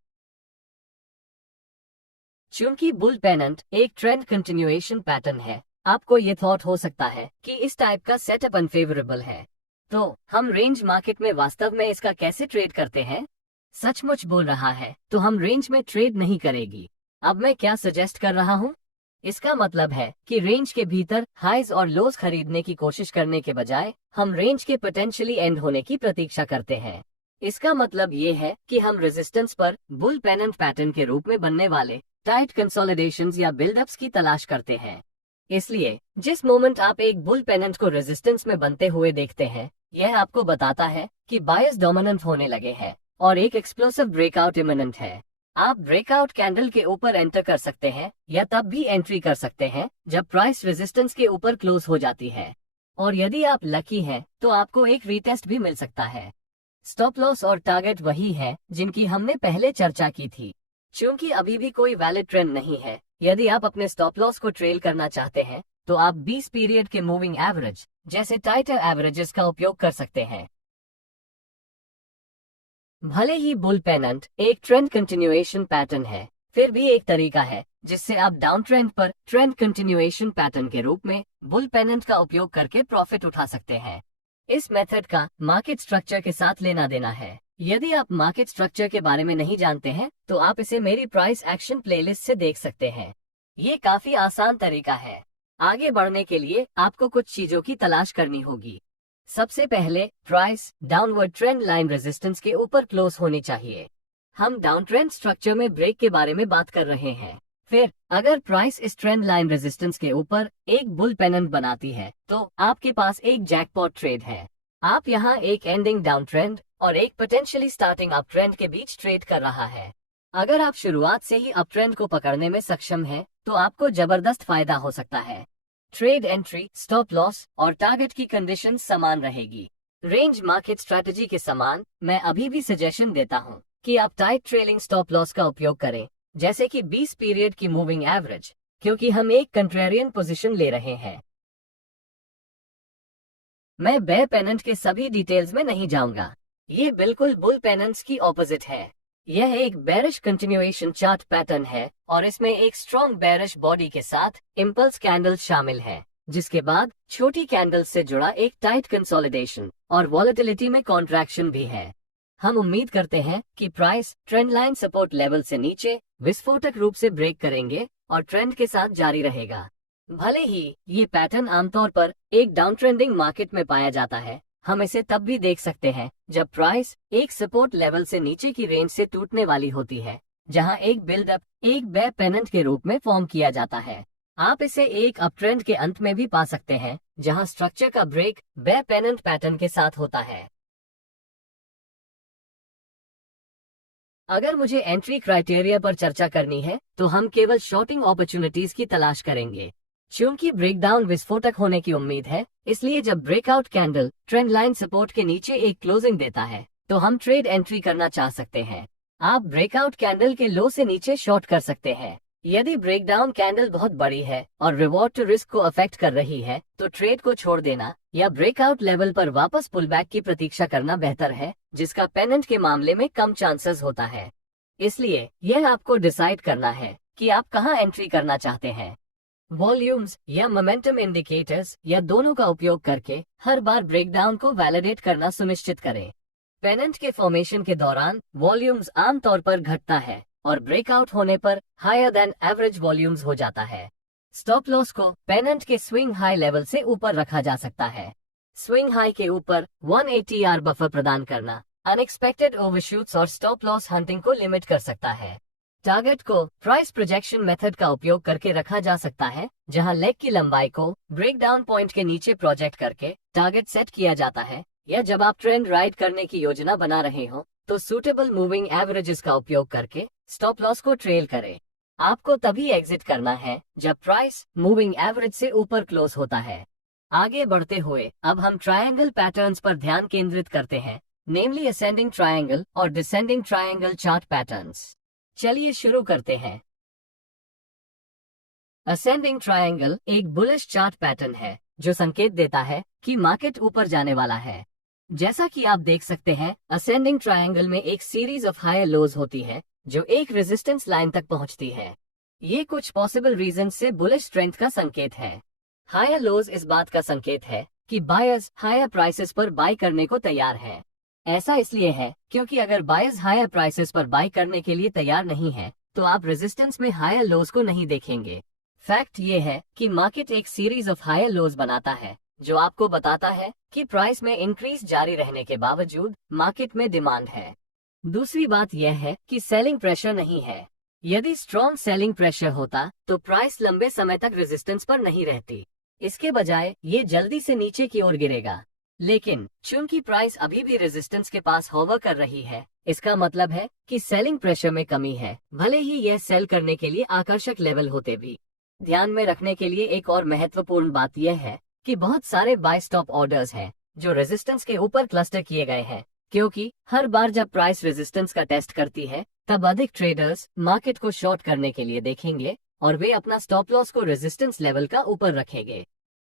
चूंकि बुल पेनेंट एक ट्रेंड कंटिन्यूएशन पैटर्न है, आपको ये थॉट हो सकता है कि इस टाइप का सेटअप अनफेवरेबल है। तो हम रेंज मार्केट में वास्तव में इसका कैसे ट्रेड करते हैं? सचमुच बोल रहा है तो हम रेंज में ट्रेड नहीं करेगी। अब मैं क्या सजेस्ट कर रहा हूँ? इसका मतलब है कि रेंज के भीतर हाइज और लोज खरीदने की कोशिश करने के बजाय हम रेंज के पोटेंशियली एंड होने की प्रतीक्षा करते हैं। इसका मतलब ये है कि हम रेजिस्टेंस पर बुल पेनेंट पैटर्न के रूप में बनने वाले टाइट कंसोलिडेशंस या बिल्डअप्स की तलाश करते हैं। इसलिए जिस मोमेंट आप एक बुल पेनेंट को रेजिस्टेंस में बनते हुए देखते हैं, यह आपको बताता है कि बायस डोमिनेंट होने लगे हैं और एक एक्सप्लोसिव ब्रेकआउट इमिनेंट है। आप ब्रेकआउट कैंडल के ऊपर एंटर कर सकते हैं या तब भी एंट्री कर सकते हैं जब प्राइस रेजिस्टेंस के ऊपर क्लोज हो जाती है, और यदि आप लकी हैं तो आपको एक रीटेस्ट भी मिल सकता है। स्टॉप लॉस और टारगेट वही है जिनकी हमने पहले चर्चा की थी। क्योंकि अभी भी कोई वैलिड ट्रेंड नहीं है, यदि आप अपने स्टॉप लॉस को ट्रेल करना चाहते हैं तो आप 20 पीरियड के मूविंग एवरेज जैसे टाइटर एवरेजेस का उपयोग कर सकते हैं। भले ही बुल पेनेंट एक ट्रेंड कंटिन्यूएशन पैटर्न है, फिर भी एक तरीका है जिससे आप डाउन ट्रेंड पर ट्रेंड कंटिन्यूएशन पैटर्न के रूप में बुल पेनेंट का उपयोग करके प्रॉफिट उठा सकते हैं। इस मेथड का मार्केट स्ट्रक्चर के साथ लेना देना है। यदि आप मार्केट स्ट्रक्चर के बारे में नहीं जानते हैं तो आप इसे मेरी प्राइस एक्शन प्लेलिस्ट से देख सकते हैं। ये काफी आसान तरीका है। आगे बढ़ने के लिए आपको कुछ चीजों की तलाश करनी होगी। सबसे पहले price downward trend line resistance के ऊपर क्लोज होनी चाहिए। हम डाउन ट्रेंड स्ट्रक्चर में ब्रेक के बारे में बात कर रहे हैं। फिर अगर प्राइस इस ट्रेंड लाइन रेजिस्टेंस के ऊपर एक बुल पेनेंट बनाती है तो आपके पास एक जैकपॉट ट्रेड है। आप यहाँ एक एंडिंग डाउन ट्रेंड और एक पोटेंशियली स्टार्टिंग अप ट्रेंड के बीच ट्रेड कर रहा है। अगर आप शुरुआत से ही अप ट्रेंड को पकड़ने में सक्षम हैं, तो आपको जबरदस्त फायदा हो सकता है। ट्रेड एंट्री, स्टॉप लॉस और टारगेट की कंडीशन समान रहेगी। रेंज मार्केट स्ट्रैटेजी के समान मैं अभी भी सजेशन देता हूँ कि आप टाइट ट्रेलिंग स्टॉप लॉस का उपयोग करें, जैसे कि 20 पीरियड की मूविंग एवरेज, क्योंकि हम एक कंट्रेरियन पोजीशन ले रहे हैं। मैं बेयर पेनेंट के सभी डिटेल्स में नहीं जाऊंगा। ये बिल्कुल बुल पेनेंट्स की ऑपोजिट है। यह एक बेरिश कंटिन्यूएशन चार्ट पैटर्न है और इसमें एक स्ट्रॉन्ग बेरिश बॉडी के साथ इंपल्स कैंडल शामिल है, जिसके बाद छोटी कैंडल से जुड़ा एक टाइट कंसोलिडेशन और वॉलेटिलिटी में कॉन्ट्रैक्शन भी है। हम उम्मीद करते हैं कि price trend line support level से नीचे विस्फोटक रूप से ब्रेक करेंगे और ट्रेंड के साथ जारी रहेगा। भले ही ये पैटर्न आमतौर पर एक डाउन ट्रेंडिंग मार्केट में पाया जाता है, हम इसे तब भी देख सकते हैं जब प्राइस एक सपोर्ट लेवल से नीचे की रेंज से टूटने वाली होती है, जहां एक बिल्डअप एक बेयर पेनेंट के रूप में फॉर्म किया जाता है। आप इसे एक अप ट्रेंड के अंत में भी पा सकते हैं, जहां स्ट्रक्चर का ब्रेक बेयर पेनेंट पैटर्न के साथ होता है। अगर मुझे एंट्री क्राइटेरिया पर चर्चा करनी है तो हम केवल शॉर्टिंग अपॉर्चुनिटीज की तलाश करेंगे। चूंकि ब्रेकडाउन विस्फोटक होने की उम्मीद है, इसलिए जब breakout candle trend line support के नीचे एक क्लोजिंग देता है तो हम ट्रेड एंट्री करना चाह सकते हैं। आप ब्रेकआउट कैंडल के लो से नीचे शॉर्ट कर सकते हैं। यदि ब्रेकडाउन कैंडल बहुत बड़ी है और रिवॉर्ड टू रिस्क को अफेक्ट कर रही है तो ट्रेड को छोड़ देना या ब्रेकआउट लेवल पर वापस पुलबैक की प्रतीक्षा करना बेहतर है, जिसका पेनेंट के मामले में कम चांसेस होता है। इसलिए यह आपको डिसाइड करना है कि आप कहां एंट्री करना चाहते हैं। वॉल्यूम्स या मोमेंटम इंडिकेटर्स या दोनों का उपयोग करके हर बार ब्रेकडाउन को वैलिडेट करना सुनिश्चित करें। पेनेंट के फॉर्मेशन के दौरान वॉल्यूम्स आमतौर पर घटता है और ब्रेकआउट होने पर हायर देन एवरेज वॉल्यूम्स हो जाता है। स्टॉप लॉस को पेनेंट के स्विंग हाई लेवल से ऊपर रखा जा सकता है। स्विंग हाई के ऊपर 180 आर बफर प्रदान करना अनएक्सपेक्टेड ओवरशूट्स और स्टॉप लॉस हंटिंग को लिमिट कर सकता है। टारगेट को प्राइस प्रोजेक्शन मेथड का उपयोग करके रखा जा सकता है, जहां लेग की लंबाई को ब्रेकडाउन पॉइंट के नीचे प्रोजेक्ट करके टारगेट सेट किया जाता है, या जब आप ट्रेंड राइड करने की योजना बना रहे हो तो सूटेबल मूविंग एवरेजेस का उपयोग करके स्टॉप लॉस को ट्रेल करें। आपको तभी एग्जिट करना है जब प्राइस मूविंग एवरेज से ऊपर क्लोज होता है। आगे बढ़ते हुए अब हम ट्रायंगल पैटर्न्स पर ध्यान केंद्रित करते हैं, नेमली असेंडिंग ट्रायंगल और डिसेंडिंग ट्रायंगल चार्ट पैटर्न्स। चलिए शुरू करते हैं। असेंडिंग ट्रायंगल एक बुलिश चार्ट पैटर्न है जो संकेत देता है कि मार्केट ऊपर जाने वाला है। जैसा कि आप देख सकते हैं, असेंडिंग ट्रायंगल में एक सीरीज ऑफ हायर लोज होती है जो एक रेजिस्टेंस लाइन तक पहुंचती है। ये कुछ पॉसिबल रीजन से बुलिश स्ट्रेंथ का संकेत है। हायर लोज इस बात का संकेत है कि बायर्स हायर प्राइसेस पर बाय करने को तैयार हैं। ऐसा इसलिए है क्योंकि अगर बायर्स हायर प्राइसेस पर बाय करने के लिए तैयार नहीं है तो आप रेजिस्टेंस में हायर लोज को नहीं देखेंगे। फैक्ट ये है कि मार्केट एक सीरीज ऑफ हायर लोज बनाता है जो आपको बताता है कि प्राइस में इंक्रीज जारी रहने के बावजूद मार्केट में डिमांड है। दूसरी बात यह है कि सेलिंग प्रेशर नहीं है। यदि स्ट्रॉन्ग सेलिंग प्रेशर होता तो प्राइस लंबे समय तक रेजिस्टेंस पर नहीं रहती। इसके बजाय ये जल्दी से नीचे की ओर गिरेगा। लेकिन चूंकि प्राइस अभी भी रेजिस्टेंस के पास होवर कर रही है, इसका मतलब है कि सेलिंग प्रेशर में कमी है, भले ही यह सेल करने के लिए आकर्षक लेवल होते भी। ध्यान में रखने के लिए एक और महत्वपूर्ण बात यह है कि बहुत सारे बाय स्टॉप ऑर्डर्स हैं जो रेजिस्टेंस के ऊपर क्लस्टर किए गए हैं, क्योंकि हर बार जब प्राइस रेजिस्टेंस का टेस्ट करती है तब अधिक ट्रेडर्स मार्केट को शॉर्ट करने के लिए देखेंगे और वे अपना स्टॉप लॉस को रेजिस्टेंस लेवल का ऊपर रखेंगे।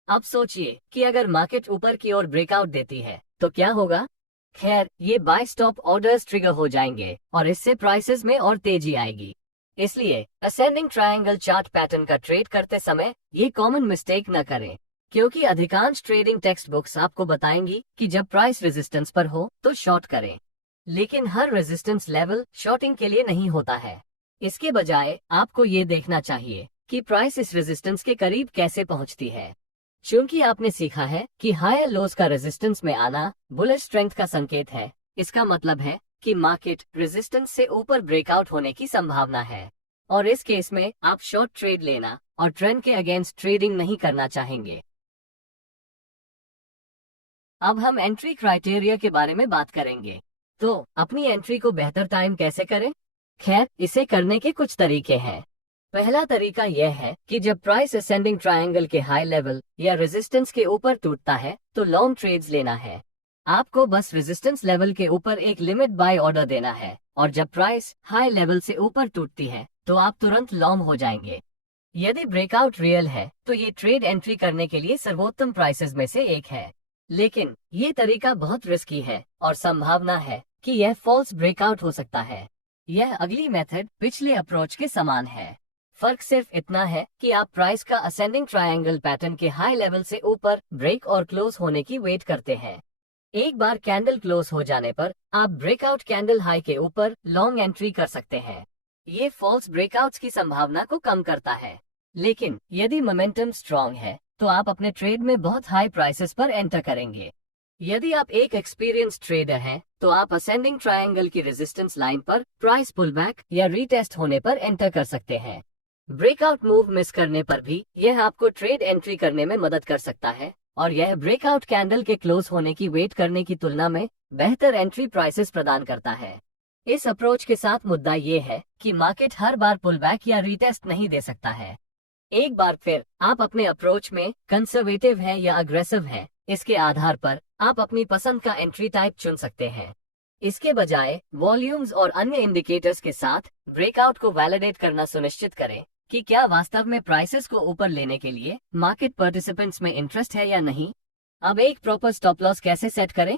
अब सोचिए कि अगर मार्केट ऊपर की ओर ब्रेकआउट देती है तो क्या होगा। खैर, ये बाय स्टॉप ऑर्डर्स ट्रिगर हो जाएंगे और इससे प्राइसेस में और तेजी आएगी। इसलिए असेंडिंग ट्रायंगल चार्ट पैटर्न का ट्रेड करते समय ये कॉमन मिस्टेक न करें, क्योंकि अधिकांश ट्रेडिंग टेक्स्ट बुक्स आपको बताएंगी कि जब प्राइस रेजिस्टेंस पर हो तो शॉर्ट करें, लेकिन हर रेजिस्टेंस लेवल शॉर्टिंग के लिए नहीं होता है। इसके बजाय आपको ये देखना चाहिए कि प्राइस इस रेजिस्टेंस के करीब कैसे पहुंचती है। चूंकि आपने सीखा है कि हायर लोज का रेजिस्टेंस में आना बुलिश स्ट्रेंथ का संकेत है, इसका मतलब है कि मार्केट रेजिस्टेंस से ऊपर ब्रेकआउट होने की संभावना है, और इस केस में आप शॉर्ट ट्रेड लेना और ट्रेंड के अगेंस्ट ट्रेडिंग नहीं करना चाहेंगे। अब हम एंट्री क्राइटेरिया के बारे में बात करेंगे। तो अपनी एंट्री को बेहतर टाइम कैसे करें? खैर, इसे करने के कुछ तरीके हैं। पहला तरीका यह है कि जब प्राइस असेंडिंग ट्रायंगल के हाई लेवल या रेजिस्टेंस के ऊपर टूटता है तो लॉन्ग ट्रेड्स लेना है। आपको बस रेजिस्टेंस लेवल के ऊपर एक लिमिट बाय ऑर्डर देना है, और जब प्राइस हाई लेवल से ऊपर टूटती है तो आप तुरंत लॉन्ग हो जाएंगे। यदि ब्रेकआउट रियल है तो ये ट्रेड एंट्री करने के लिए सर्वोत्तम प्राइसेस में से एक है, लेकिन ये तरीका बहुत रिस्की है और संभावना है कि यह फॉल्स ब्रेकआउट हो सकता है। यह अगली मेथड पिछले अप्रोच के समान है। फर्क सिर्फ इतना है कि आप प्राइस का असेंडिंग ट्रायंगल पैटर्न के हाई लेवल से ऊपर ब्रेक और क्लोज होने की वेट करते हैं। एक बार कैंडल क्लोज हो जाने पर आप ब्रेकआउट कैंडल हाई के ऊपर लॉन्ग एंट्री कर सकते हैं। ये फॉल्स ब्रेकआउट्स की संभावना को कम करता है, लेकिन यदि मोमेंटम स्ट्रॉन्ग है तो आप अपने ट्रेड में बहुत हाई प्राइसेस पर एंटर करेंगे। यदि आप एक एक्सपीरियंस ट्रेडर हैं, तो आप असेंडिंग ट्रायंगल की रेजिस्टेंस लाइन पर प्राइस पुलबैक या रीटेस्ट होने पर एंटर कर सकते हैं। ब्रेकआउट मूव मिस करने पर भी यह आपको ट्रेड एंट्री करने में मदद कर सकता है, और यह ब्रेकआउट कैंडल के क्लोज होने की वेट करने की तुलना में बेहतर एंट्री प्राइसेस प्रदान करता है। इस अप्रोच के साथ मुद्दा ये है कि मार्केट हर बार पुलबैक या रीटेस्ट नहीं दे सकता है। एक बार फिर आप अपने अप्रोच में कंजर्वेटिव हैं या अग्रेसिव हैं, इसके आधार पर आप अपनी पसंद का एंट्री टाइप चुन सकते हैं। इसके बजाय वॉल्यूम्स और अन्य इंडिकेटर्स के साथ ब्रेकआउट को वैलिडेट करना सुनिश्चित करें कि क्या वास्तव में प्राइसेस को ऊपर लेने के लिए मार्केट पार्टिसिपेंट्स में इंटरेस्ट है या नहीं। अब एक प्रॉपर स्टॉप लॉस कैसे सेट करें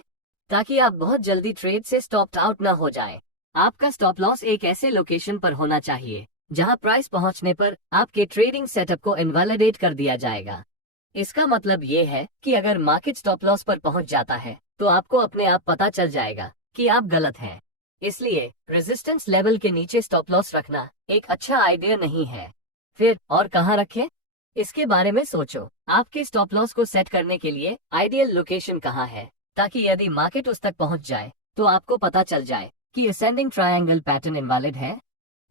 ताकि आप बहुत जल्दी ट्रेड से स्टॉप्ड आउट न हो जाएं। आपका स्टॉप लॉस एक ऐसे लोकेशन पर होना चाहिए जहां प्राइस पहुंचने पर आपके ट्रेडिंग सेटअप को इनवैलिडेट कर दिया जाएगा। इसका मतलब ये है कि अगर मार्केट स्टॉप लॉस पर पहुंच जाता है तो आपको अपने आप पता चल जाएगा कि आप गलत हैं। इसलिए रेजिस्टेंस लेवल के नीचे स्टॉप लॉस रखना एक अच्छा आइडिया नहीं है। फिर और कहां रखें, इसके बारे में सोचो। आपके स्टॉप लॉस को सेट करने के लिए आइडियल लोकेशन कहां है, ताकि यदि मार्केट उस तक पहुंच जाए तो आपको पता चल जाए कि असेंडिंग ट्रायंगल पैटर्न इनवैलिड है।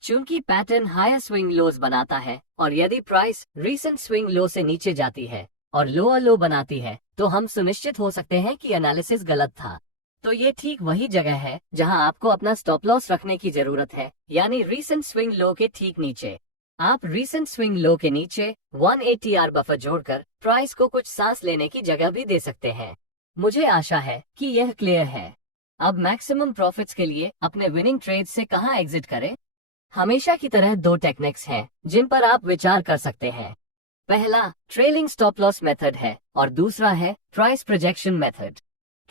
चूंकि पैटर्न हायर स्विंग लोज बनाता है, और यदि प्राइस रीसेंट स्विंग लो से नीचे जाती है और लोअर लो बनाती है तो हम सुनिश्चित हो सकते हैं कि एनालिसिस गलत था। तो ये ठीक वही जगह है जहां आपको अपना स्टॉप लॉस रखने की जरूरत है, यानी रीसेंट स्विंग लो के ठीक नीचे। आप रीसेंट स्विंग लो के नीचे 180R बफर जोड़कर प्राइस को कुछ सांस लेने की जगह भी दे सकते हैं। मुझे आशा है कि यह क्लियर है। अब मैक्सिमम प्रॉफिट्स के लिए अपने विनिंग ट्रेड से कहां एग्जिट करें? हमेशा की तरह दो टेक्निक्स हैं जिन पर आप विचार कर सकते हैं। पहला ट्रेलिंग स्टॉप लॉस मेथड है और दूसरा है price projection method.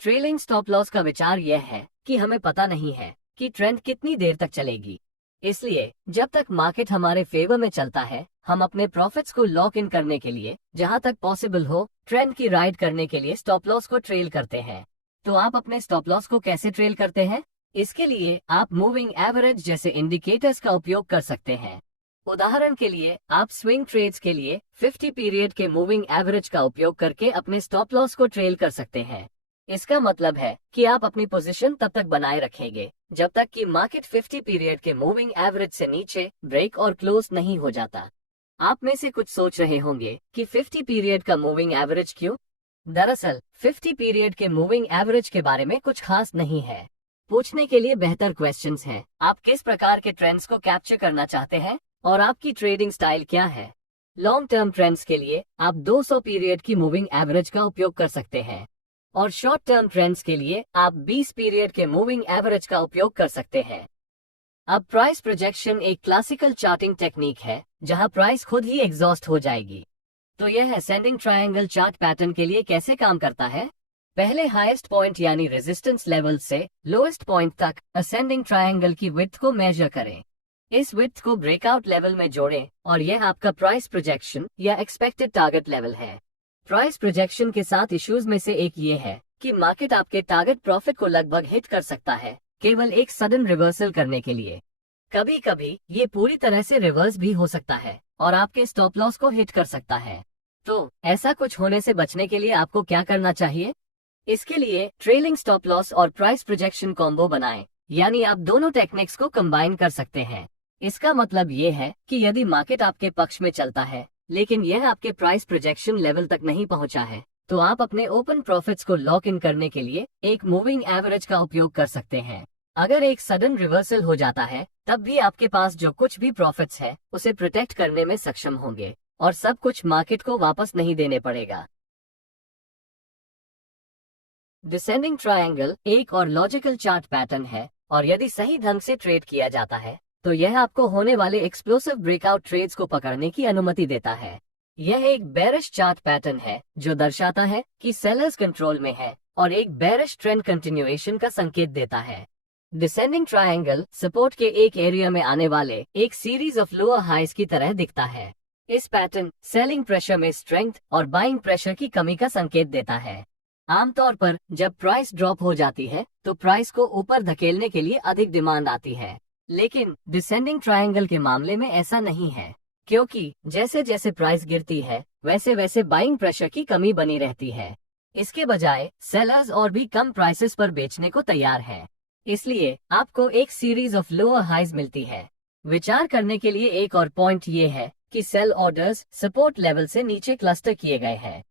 Trailing stop loss का विचार यह है कि हमें पता नहीं है कि ट्रेंड कितनी देर तक चलेगी, इसलिए जब तक मार्केट हमारे फेवर में चलता है हम अपने प्रॉफिट्स को लॉक इन करने के लिए जहां तक पॉसिबल हो ट्रेंड की राइड करने के लिए स्टॉप लॉस को ट्रेल करते हैं। तो आप अपने स्टॉप लॉस को कैसे ट्रेल करते हैं? इसके लिए आप मूविंग एवरेज जैसे इंडिकेटर्स का उपयोग कर सकते हैं। उदाहरण के लिए आप स्विंग ट्रेड्स के लिए 50 पीरियड के मूविंग एवरेज का उपयोग करके अपने स्टॉप लॉस को ट्रेल कर सकते हैं। इसका मतलब है कि आप अपनी पोजीशन तब तक बनाए रखेंगे जब तक कि मार्केट 50 पीरियड के मूविंग एवरेज से नीचे ब्रेक और क्लोज नहीं हो जाता। आप में से कुछ सोच रहे होंगे कि 50 पीरियड का मूविंग एवरेज क्यों? दरअसल 50 पीरियड के मूविंग एवरेज के बारे में कुछ खास नहीं है। पूछने के लिए बेहतर क्वेश्चंस हैं। आप किस प्रकार के ट्रेंड्स को कैप्चर करना चाहते हैं और आपकी ट्रेडिंग स्टाइल क्या है? लॉन्ग टर्म ट्रेंड्स के लिए आप 200 पीरियड की मूविंग एवरेज का उपयोग कर सकते हैं, और शॉर्ट टर्म ट्रेंड्स के लिए आप 20 पीरियड के मूविंग एवरेज का उपयोग कर सकते हैं। अब प्राइस प्रोजेक्शन एक क्लासिकल चार्टिंग टेक्निक है जहां प्राइस खुद ही एग्जॉस्ट हो जाएगी। तो यह असेंडिंग ट्रायंगल चार्ट पैटर्न के लिए कैसे काम करता है? पहले हाईएस्ट पॉइंट यानी रेजिस्टेंस लेवल से लोएस्ट पॉइंट तक असेंडिंग ट्रायंगल की विड्थ को मेजर करें। इस विड्थ को ब्रेकआउट लेवल में जोड़ें और यह आपका प्राइस प्रोजेक्शन या एक्सपेक्टेड टारगेट लेवल है। प्राइस प्रोजेक्शन के साथ इश्यूज में से एक ये है कि मार्केट आपके टारगेट प्रॉफिट को लगभग हिट कर सकता है केवल एक सडन रिवर्सल करने के लिए। कभी कभी ये पूरी तरह से रिवर्स भी हो सकता है और आपके स्टॉप लॉस को हिट कर सकता है। तो ऐसा कुछ होने से बचने के लिए आपको क्या करना चाहिए? इसके लिए ट्रेलिंग स्टॉप लॉस और प्राइस प्रोजेक्शन कॉम्बो बनाएं, यानी आप दोनों टेक्निक्स को कंबाइन कर सकते हैं। इसका मतलब ये है कि यदि मार्केट आपके पक्ष में चलता है लेकिन यह आपके प्राइस प्रोजेक्शन लेवल तक नहीं पहुंचा है, तो आप अपने ओपन प्रॉफिट्स को लॉक इन करने के लिए एक मूविंग एवरेज का उपयोग कर सकते हैं। अगर एक सडन रिवर्सल हो जाता है तब भी आपके पास जो कुछ भी प्रॉफिट्स है उसे प्रोटेक्ट करने में सक्षम होंगे और सब कुछ मार्केट को वापस नहीं देने पड़ेगा। डिसेंडिंग ट्रायंगल एक और लॉजिकल चार्ट पैटर्न है और यदि सही ढंग से ट्रेड किया जाता है तो यह आपको होने वाले एक्सप्लोसिव ब्रेकआउट ट्रेड्स को पकड़ने की अनुमति देता है। यह एक बेरिश चार्ट पैटर्न है जो दर्शाता है कि सेलर्स कंट्रोल में है और एक बेरिश ट्रेंड कंटिन्यूएशन का संकेत देता है। डिसेंडिंग ट्रायंगल सपोर्ट के एक एरिया में आने वाले एक सीरीज ऑफ लोअर हाइज की तरह दिखता है। इस पैटर्न सेलिंग प्रेशर में स्ट्रेंथ और बाइंग प्रेशर की कमी का संकेत देता है। आमतौर पर जब प्राइस ड्रॉप हो जाती है तो प्राइस को ऊपर धकेलने के लिए अधिक डिमांड आती है, लेकिन डिसेंडिंग ट्रायंगल के मामले में ऐसा नहीं है, क्योंकि जैसे जैसे प्राइस गिरती है वैसे वैसे बाइंग प्रेशर की कमी बनी रहती है। इसके बजाय सेलर्स और भी कम प्राइसेस पर बेचने को तैयार हैं। इसलिए आपको एक सीरीज ऑफ लोअर हाइज मिलती है। विचार करने के लिए एक और पॉइंट ये है कि सेल ऑर्डर्स सपोर्ट लेवल से नीचे क्लस्टर किए गए हैं।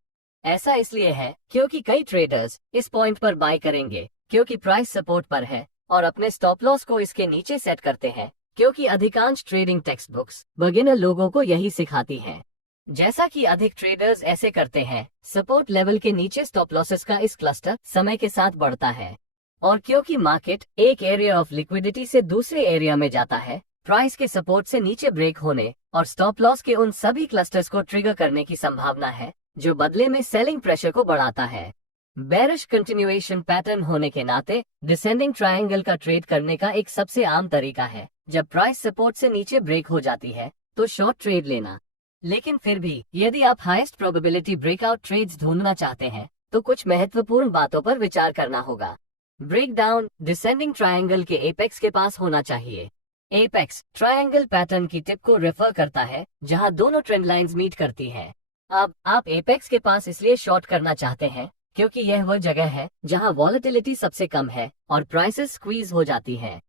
ऐसा इसलिए है क्योंकि कई ट्रेडर्स इस पॉइंट पर बाय करेंगे क्योंकि प्राइस सपोर्ट पर है और अपने स्टॉप लॉस को इसके नीचे सेट करते हैं, क्योंकि अधिकांश ट्रेडिंग टेक्स्ट बुक्स बिगिनर लोगों को यही सिखाती हैं। जैसा कि अधिक ट्रेडर्स ऐसे करते हैं, सपोर्ट लेवल के नीचे स्टॉप लॉसेस का इस क्लस्टर समय के साथ बढ़ता है और क्योंकि मार्केट एक एरिया ऑफ लिक्विडिटी से दूसरे एरिया में जाता है, प्राइस के सपोर्ट से नीचे ब्रेक होने और स्टॉप लॉस के उन सभी क्लस्टर्स को ट्रिगर करने की संभावना है जो बदले में सेलिंग प्रेशर को बढ़ाता है। बेरिश कंटिन्यूएशन पैटर्न होने के नाते डिसेंडिंग ट्रायंगल का ट्रेड करने का एक सबसे आम तरीका है जब प्राइस सपोर्ट से नीचे ब्रेक हो जाती है तो शॉर्ट ट्रेड लेना। लेकिन फिर भी यदि आप हाईएस्ट प्रोबेबिलिटी ब्रेकआउट ट्रेड्स ढूंढना चाहते हैं तो कुछ महत्वपूर्ण बातों पर विचार करना होगा। ब्रेकडाउन डिसेंडिंग ट्रायंगल के एपेक्स के पास होना चाहिए। एपेक्स ट्रायंगल पैटर्न की टिप को रेफर करता है जहां दोनों ट्रेंड लाइंस मीट करती हैं। अब आप एपेक्स के पास इसलिए शॉर्ट करना चाहते हैं क्योंकि यह वह जगह है जहां वॉलेटिलिटी सबसे कम है और प्राइसेस स्क्वीज हो जाती हैं।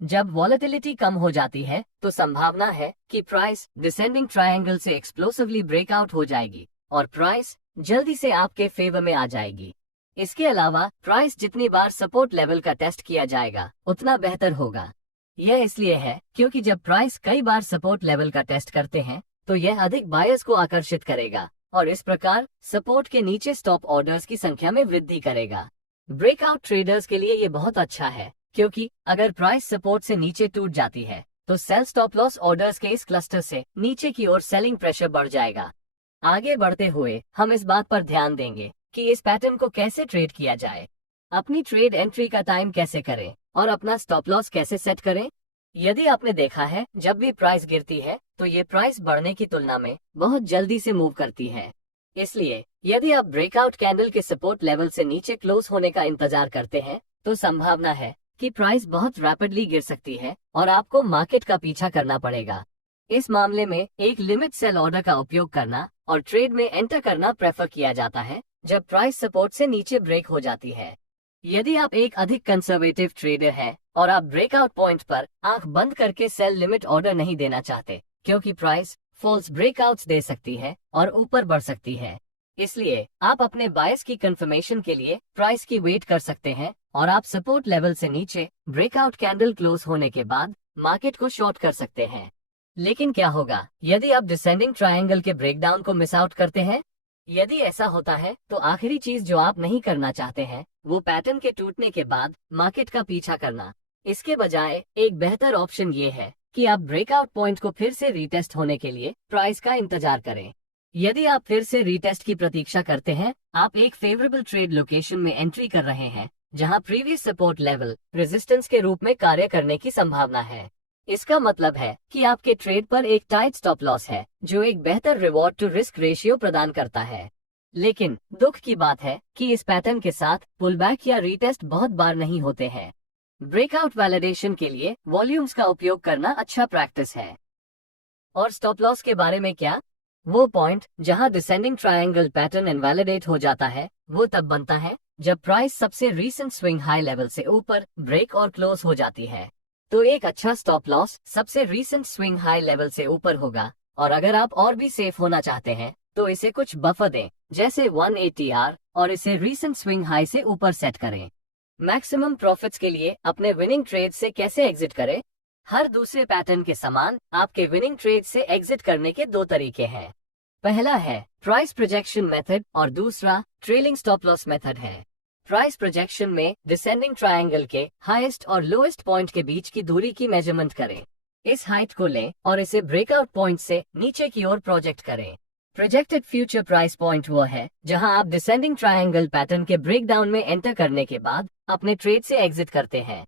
जब वॉलेटिलिटी कम हो जाती है तो संभावना है कि प्राइस डिसेंडिंग ट्रायंगल से एक्सप्लोसिवली ब्रेकआउट हो जाएगी और प्राइस जल्दी से आपके फेवर में आ जाएगी। इसके अलावा प्राइस जितनी बार सपोर्ट लेवल का टेस्ट किया जाएगा उतना बेहतर होगा। यह इसलिए है क्योंकि जब प्राइस कई बार सपोर्ट लेवल का टेस्ट करते हैं तो यह अधिक बायर्स को आकर्षित करेगा और इस प्रकार सपोर्ट के नीचे स्टॉप ऑर्डर्स की संख्या में वृद्धि करेगा। ब्रेकआउट ट्रेडर्स के लिए ये बहुत अच्छा है क्योंकि अगर प्राइस सपोर्ट से नीचे टूट जाती है तो सेल स्टॉप लॉस ऑर्डर्स के इस क्लस्टर से नीचे की ओर सेलिंग प्रेशर बढ़ जाएगा। आगे बढ़ते हुए हम इस बात पर ध्यान देंगे कि इस पैटर्न को कैसे ट्रेड किया जाए, अपनी ट्रेड एंट्री का टाइम कैसे करें और अपना स्टॉप लॉस कैसे सेट करें। यदि आपने देखा है जब भी प्राइस गिरती है तो ये प्राइस बढ़ने की तुलना में बहुत जल्दी से मूव करती है। इसलिए यदि आप ब्रेकआउट कैंडल के सपोर्ट लेवल से नीचे क्लोज होने का इंतजार करते हैं तो संभावना है कि प्राइस बहुत रैपिडली गिर सकती है और आपको मार्केट का पीछा करना पड़ेगा। इस मामले में एक लिमिट सेल ऑर्डर का उपयोग करना और ट्रेड में एंटर करना प्रेफर किया जाता है जब प्राइस सपोर्ट से नीचे ब्रेक हो जाती है। यदि आप एक अधिक कंजर्वेटिव ट्रेडर हैं और आप ब्रेकआउट पॉइंट पर आंख बंद करके सेल लिमिट ऑर्डर नहीं देना चाहते क्योंकि प्राइस फॉल्स ब्रेकआउट्स दे सकती है और ऊपर बढ़ सकती है, इसलिए आप अपने बायस की कंफर्मेशन के लिए प्राइस की वेट कर सकते हैं और आप सपोर्ट लेवल से नीचे ब्रेकआउट कैंडल क्लोज होने के बाद मार्केट को शॉर्ट कर सकते हैं। लेकिन क्या होगा यदि आप डिसेंडिंग ट्रायंगल के ब्रेकडाउन को मिस आउट करते हैं? यदि ऐसा होता है तो आखिरी चीज जो आप नहीं करना चाहते हैं वो पैटर्न के टूटने के बाद मार्केट का पीछा करना। इसके बजाय एक बेहतर ऑप्शन ये है कि आप ब्रेकआउट पॉइंट को फिर से रीटेस्ट होने के लिए प्राइस का इंतजार करें। यदि आप फिर से रीटेस्ट की प्रतीक्षा करते हैं, आप एक फेवरेबल ट्रेड लोकेशन में एंट्री कर रहे हैं जहां प्रीवियस सपोर्ट लेवल रेजिस्टेंस के रूप में कार्य करने की संभावना है। इसका मतलब है कि आपके ट्रेड पर एक टाइट स्टॉप लॉस है जो एक बेहतर रिवॉर्ड टू रिस्क रेशियो प्रदान करता है। लेकिन दुख की बात है कि इस पैटर्न के साथ पुलबैक या रीटेस्ट बहुत बार नहीं होते हैं। ब्रेकआउट वैलिडेशन के लिए वॉल्यूम्स का उपयोग करना अच्छा प्रैक्टिस है। और स्टॉप लॉस के बारे में क्या? वो पॉइंट जहां डिसेंडिंग ट्रायंगल पैटर्न इनवैलिडेट हो जाता है वो तब बनता है जब प्राइस सबसे रीसेंट स्विंग हाई लेवल से ऊपर ब्रेक और क्लोज हो जाती है। तो एक अच्छा स्टॉप लॉस सबसे रीसेंट स्विंग हाई लेवल से ऊपर होगा, और अगर आप और भी सेफ होना चाहते हैं तो इसे कुछ बफर दें, जैसे 180R, और इसे रीसेंट स्विंग हाई से ऊपर सेट करें। मैक्सिमम प्रॉफिट्स के लिए अपने विनिंग ट्रेड से कैसे एग्जिट करें? हर दूसरे पैटर्न के समान आपके विनिंग ट्रेड से एग्जिट करने के दो तरीके हैं। पहला है प्राइस प्रोजेक्शन मेथड और दूसरा ट्रेलिंग स्टॉप लॉस मेथड है। प्राइस प्रोजेक्शन में डिसेंडिंग ट्रायंगल के हाईएस्ट और लोएस्ट पॉइंट के बीच की दूरी की मेजरमेंट करें। इस हाइट को लें और इसे ब्रेकआउट पॉइंट से नीचे की ओर प्रोजेक्ट करें। प्रोजेक्टेड फ्यूचर प्राइस पॉइंट वो है जहां आप डिसेंडिंग ट्रायंगल पैटर्न के ब्रेकडाउन में एंटर करने के बाद अपने ट्रेड से एग्जिट करते हैं।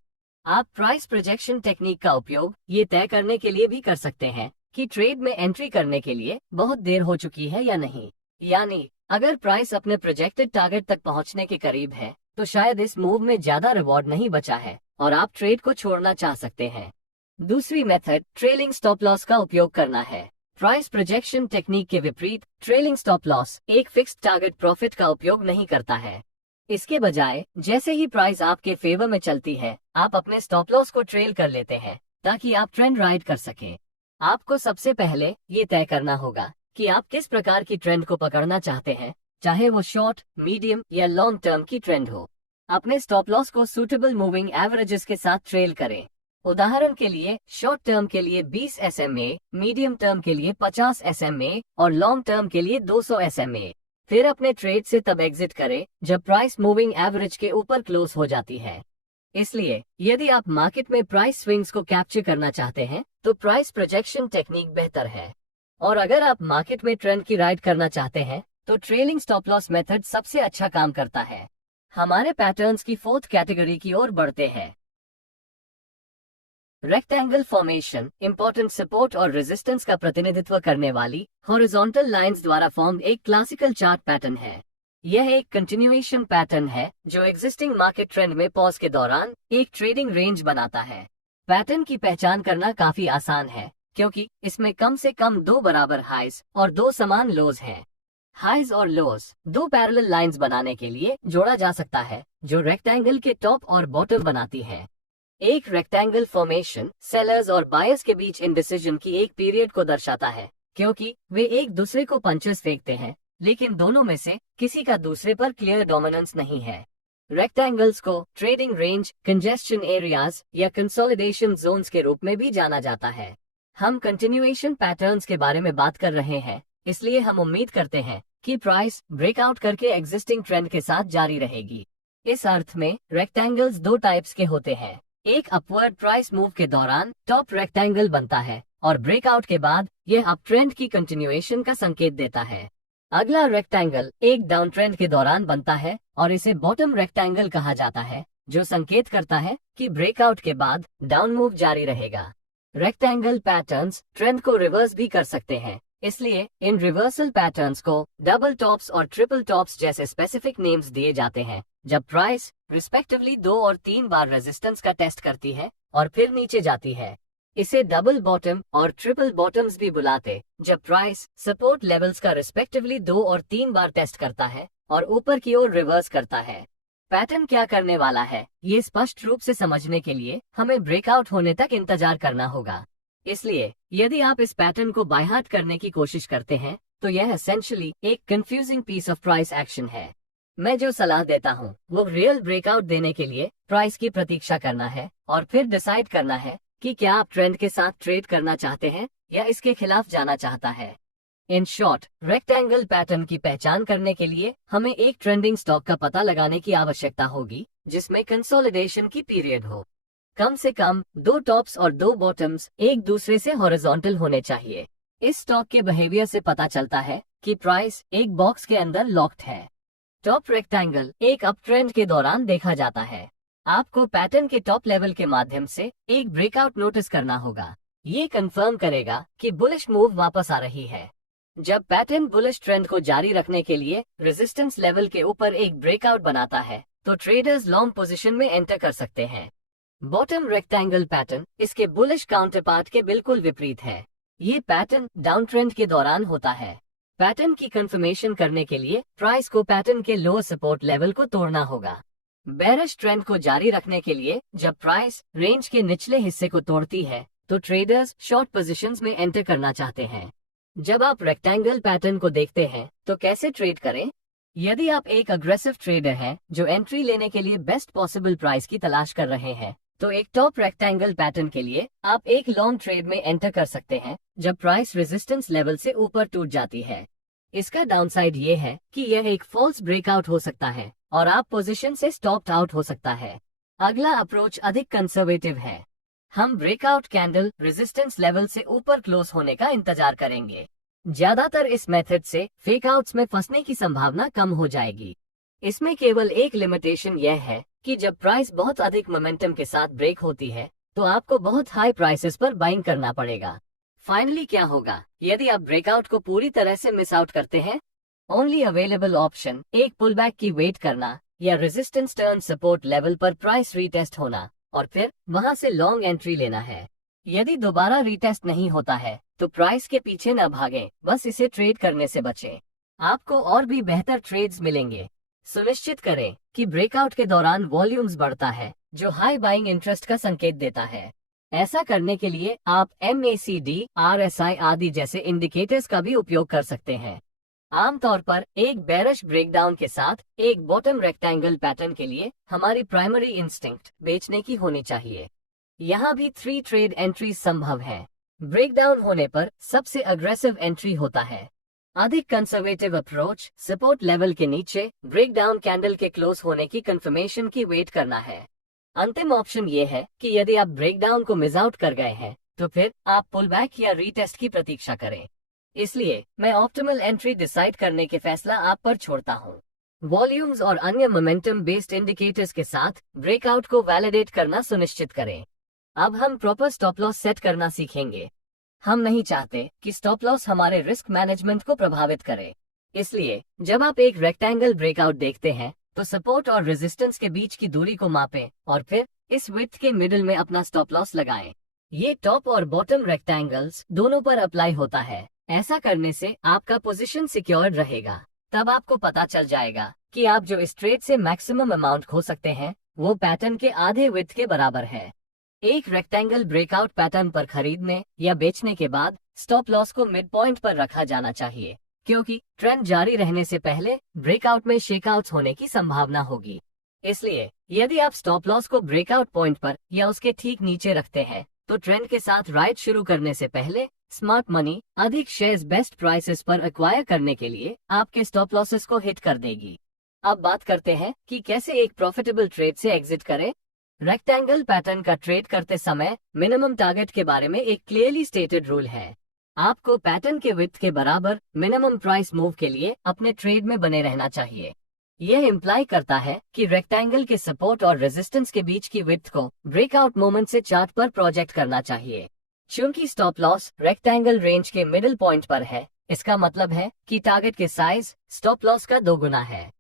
आप प्राइस प्रोजेक्शन टेक्निक का उपयोग ये तय करने के लिए भी कर सकते हैं कि ट्रेड में एंट्री करने के लिए बहुत देर हो चुकी है या नहीं। यानी अगर प्राइस अपने प्रोजेक्टेड टारगेट तक पहुंचने के करीब है तो शायद इस मूव में ज्यादा रिवॉर्ड नहीं बचा है और आप ट्रेड को छोड़ना चाह सकते हैं। दूसरी मेथड ट्रेलिंग स्टॉप लॉस का उपयोग करना है। प्राइस प्रोजेक्शन टेक्निक के विपरीत ट्रेलिंग स्टॉप लॉस एक फिक्स्ड टारगेट प्रॉफिट का उपयोग नहीं करता है। इसके बजाय जैसे ही प्राइस आपके फेवर में चलती है आप अपने स्टॉप लॉस को ट्रेल कर लेते हैं ताकि आप ट्रेंड राइड कर सकें। आपको सबसे पहले ये तय करना होगा कि आप किस प्रकार की ट्रेंड को पकड़ना चाहते हैं, चाहे वो शॉर्ट, मीडियम या लॉन्ग टर्म की ट्रेंड हो। अपने स्टॉप लॉस को सूटेबल मूविंग एवरेजेस के साथ ट्रेल करें। उदाहरण के लिए शॉर्ट टर्म के लिए 20 SMA, मीडियम टर्म के लिए 50 SMA और लॉन्ग टर्म के लिए 200 SMA। फिर अपने ट्रेड से तब एग्जिट करें जब प्राइस मूविंग एवरेज के ऊपर क्लोज हो जाती है। इसलिए यदि आप मार्केट में प्राइस स्विंग्स को कैप्चर करना चाहते हैं तो प्राइस प्रोजेक्शन टेक्निक बेहतर है, और अगर आप मार्केट में ट्रेंड की राइड करना चाहते हैं तो ट्रेलिंग स्टॉप लॉस मेथड सबसे अच्छा काम करता है। हमारे पैटर्न्स की फोर्थ कैटेगरी की ओर बढ़ते हैं। रेक्टेंगल फॉर्मेशन इंपॉर्टेंट सपोर्ट और रेजिस्टेंस का प्रतिनिधित्व करने वाली हॉरिजॉन्टल लाइंस द्वारा फॉर्म्ड एक क्लासिकल चार्ट पैटर्न है। यह एक कंटिन्यूएशन पैटर्न है जो एग्जिस्टिंग मार्केट ट्रेंड में पॉज के दौरान एक ट्रेडिंग रेंज बनाता है। पैटर्न की पहचान करना काफी आसान है क्योंकि इसमें कम से कम दो बराबर हाइज और दो समान लोज हैं। हाइज और लोज दो पैरेलल लाइंस बनाने के लिए जोड़ा जा सकता है जो रेक्टेंगल के टॉप और बॉटम बनाती है। एक रेक्टेंगल फॉर्मेशन सेलर्स और बायर्स के बीच इंडिसीजन की एक पीरियड को दर्शाता है क्योंकि वे एक दूसरे को पंचेस फेंकते हैं लेकिन दोनों में से किसी का दूसरे पर क्लियर डोमिनेंस नहीं है। रेक्टेंगल्स को ट्रेडिंग रेंज, कंजेस्शन एरियाज या कंसोलिडेशन जोन्स के रूप में भी जाना जाता है। हम कंटिन्यूएशन पैटर्न्स के बारे में बात कर रहे हैं, इसलिए हम उम्मीद करते हैं कि प्राइस ब्रेकआउट करके एग्जिस्टिंग ट्रेंड के साथ जारी रहेगी। इस अर्थ में रेक्टेंगल्स दो टाइप्स के होते हैं। एक अपवर्ड प्राइस मूव के दौरान टॉप रेक्टेंगल बनता है और ब्रेकआउट के बाद यह अप ट्रेंड की कंटिन्यूएशन का संकेत देता है। अगला रेक्टेंगल एक डाउन ट्रेंड के दौरान बनता है और इसे बॉटम रेक्टेंगल कहा जाता है, जो संकेत करता है कि ब्रेकआउट के बाद डाउन मूव जारी रहेगा। रेक्टेंगल पैटर्न्स ट्रेंड को रिवर्स भी कर सकते हैं, इसलिए इन रिवर्सल पैटर्न्स को डबल टॉप्स और ट्रिपल टॉप्स जैसे स्पेसिफिक नेम्स दिए जाते हैं जब प्राइस रिस्पेक्टिवली 2 और 3 बार रेजिस्टेंस का टेस्ट करती है और फिर नीचे जाती है। इसे डबल बॉटम और ट्रिपल बॉटम्स भी बुलाते जब प्राइस सपोर्ट लेवल्स का रिस्पेक्टिवली 2 और 3 बार टेस्ट करता है और ऊपर की ओर रिवर्स करता है। पैटर्न क्या करने वाला है ये स्पष्ट रूप से समझने के लिए हमें ब्रेकआउट होने तक इंतजार करना होगा। इसलिए यदि आप इस पैटर्न को बाय हार्ट करने की कोशिश करते हैं तो यह एसेंशियली एक confusing piece of price action है। मैं जो सलाह देता हूँ वो रियल ब्रेकआउट देने के लिए प्राइस की प्रतीक्षा करना है और फिर डिसाइड करना है कि क्या आप ट्रेंड के साथ ट्रेड करना चाहते हैं या इसके खिलाफ जाना चाहता है। इन शॉर्ट, रेक्टेंगल पैटर्न की पहचान करने के लिए हमें एक ट्रेंडिंग स्टॉक का पता लगाने की आवश्यकता होगी जिसमें कंसोलिडेशन की पीरियड हो। कम से कम 2 टॉप्स और 2 बॉटम्स एक दूसरे से हॉरिजॉन्टल होने चाहिए। इस स्टॉक के बिहेवियर से पता चलता है कि प्राइस एक बॉक्स के अंदर लॉक्ड है। टॉप रेक्टेंगल एक अप ट्रेंड के दौरान देखा जाता है। आपको पैटर्न के टॉप लेवल के माध्यम से एक ब्रेकआउट नोटिस करना होगा। ये कंफर्म करेगा कि बुलिश मूव वापस आ रही है। जब पैटर्न बुलिश ट्रेंड को जारी रखने के लिए रेजिस्टेंस लेवल के ऊपर एक ब्रेकआउट बनाता है तो ट्रेडर्स लॉन्ग पोजीशन में एंटर कर सकते हैं। बॉटम रेक्टेंगल पैटर्न इसके बुलिश काउंटरपार्ट के बिल्कुल विपरीत है। ये पैटर्न डाउन ट्रेंड के दौरान होता है। पैटर्न की कंफर्मेशन करने के लिए प्राइस को पैटर्न के लोअर सपोर्ट लेवल को तोड़ना होगा। बेरिश ट्रेंड को जारी रखने के लिए जब प्राइस रेंज के निचले हिस्से को तोड़ती है तो ट्रेडर्स शॉर्ट पोजीशंस में एंटर करना चाहते हैं। जब आप रेक्टेंगल पैटर्न को देखते हैं तो कैसे ट्रेड करें? यदि आप एक अग्रेसिव ट्रेडर हैं जो एंट्री लेने के लिए बेस्ट पॉसिबल प्राइस की तलाश कर रहे हैं तो एक टॉप रेक्टेंगल पैटर्न के लिए आप एक लॉन्ग ट्रेड में एंटर कर सकते हैं जब प्राइस रेजिस्टेंस लेवल से ऊपर टूट जाती है। इसका डाउनसाइड ये है कि यह एक फॉल्स ब्रेकआउट हो सकता है और आप पोजीशन से स्टॉप्ड आउट हो सकता है। अगला अप्रोच अधिक कंजर्वेटिव है। हम ब्रेकआउट कैंडल रेजिस्टेंस लेवल से ऊपर क्लोज होने का इंतजार करेंगे। ज्यादातर इस मेथड से फेकआउट्स में फंसने की संभावना कम हो जाएगी। इसमें केवल एक लिमिटेशन यह है कि जब प्राइस बहुत अधिक मोमेंटम के साथ ब्रेक होती है तो आपको बहुत हाई प्राइसेस पर बाइंग करना पड़ेगा। फाइनली क्या होगा यदि आप ब्रेकआउट को पूरी तरह से मिस आउट करते हैं? ओनली अवेलेबल ऑप्शन एक पुलबैक की वेट करना या रेजिस्टेंस टर्न सपोर्ट लेवल पर प्राइस रीटेस्ट होना और फिर वहां से लॉन्ग एंट्री लेना है। यदि दोबारा रीटेस्ट नहीं होता है तो प्राइस के पीछे न भागें, बस इसे ट्रेड करने से बचें। आपको और भी बेहतर ट्रेड्स मिलेंगे। सुनिश्चित करें कि ब्रेकआउट के दौरान वॉल्यूम्स बढ़ता है जो हाई बाइंग इंटरेस्ट का संकेत देता है। ऐसा करने के लिए आप MACD, RSI आदि जैसे इंडिकेटर्स का भी उपयोग कर सकते हैं। आमतौर पर एक बेरिश ब्रेकडाउन के साथ एक बॉटम रेक्टेंगल पैटर्न के लिए हमारी प्राइमरी इंस्टिंक्ट बेचने की होनी चाहिए। यहाँ भी 3 ट्रेड एंट्रीज संभव है। ब्रेकडाउन होने पर सबसे अग्रेसिव एंट्री होता है। अधिक कंजर्वेटिव अप्रोच सपोर्ट लेवल के नीचे ब्रेकडाउन कैंडल के क्लोज होने की कंफर्मेशन की वेट करना है। अंतिम ऑप्शन ये है कि यदि आप ब्रेकडाउन को मिस आउट कर गए हैं तो फिर आप पुल बैक या रीटेस्ट की प्रतीक्षा करें। इसलिए मैं ऑप्टिमल एंट्री डिसाइड करने के फैसला आप पर छोड़ता हूँ। वॉल्यूम्स और अन्य मोमेंटम बेस्ड इंडिकेटर्स के साथ ब्रेकआउट को वैलिडेट करना सुनिश्चित करें। अब हम प्रॉपर स्टॉप लॉस सेट करना सीखेंगे। हम नहीं चाहते कि स्टॉप लॉस हमारे रिस्क मैनेजमेंट को प्रभावित करे। इसलिए जब आप एक रेक्टेंगल ब्रेकआउट देखते हैं तो सपोर्ट और रेजिस्टेंस के बीच की दूरी को मापें और फिर इस विड्थ के मिडिल में अपना स्टॉप लॉस लगाएं। ये टॉप और बॉटम रेक्टेंगल्स दोनों पर अप्लाई होता है। ऐसा करने से आपका पोजीशन सिक्योर्ड रहेगा। तब आपको पता चल जाएगा कि आप जो इस ट्रेड से मैक्सिमम अमाउंट खो सकते हैं वो पैटर्न के आधे विड्थ के बराबर है। एक रेक्टेंगल ब्रेकआउट पैटर्न पर खरीदने या बेचने के बाद स्टॉप लॉस को मिड पॉइंट पर रखा जाना चाहिए क्योंकि ट्रेंड जारी रहने से पहले ब्रेकआउट में शेकआउट्स होने की संभावना होगी। इसलिए यदि आप स्टॉप लॉस को ब्रेकआउट पॉइंट पर या उसके ठीक नीचे रखते हैं तो ट्रेंड के साथ राइड शुरू करने से पहले स्मार्ट मनी अधिक शेयर्स बेस्ट प्राइसेस पर एक्वायर करने के लिए आपके स्टॉप लॉसेस को हिट कर देगी। अब बात करते हैं कि कैसे एक प्रॉफिटेबल ट्रेड से एग्जिट करें। रेक्टेंगल पैटर्न का ट्रेड करते समय मिनिमम टारगेट के बारे में एक क्लियरली स्टेटेड रूल है। आपको पैटर्न के विड्थ के बराबर मिनिमम प्राइस मूव के लिए अपने ट्रेड में बने रहना चाहिए। यह इम्प्लाई करता है कि रेक्टेंगल के सपोर्ट और रेजिस्टेंस के बीच की विड्थ को ब्रेकआउट मोमेंट से चार्ट पर प्रोजेक्ट करना चाहिए। चूंकि स्टॉप लॉस रेक्टेंगल रेंज के मिडिल पॉइंट पर है, इसका मतलब है कि टारगेट के साइज स्टॉप लॉस का 2 गुना है।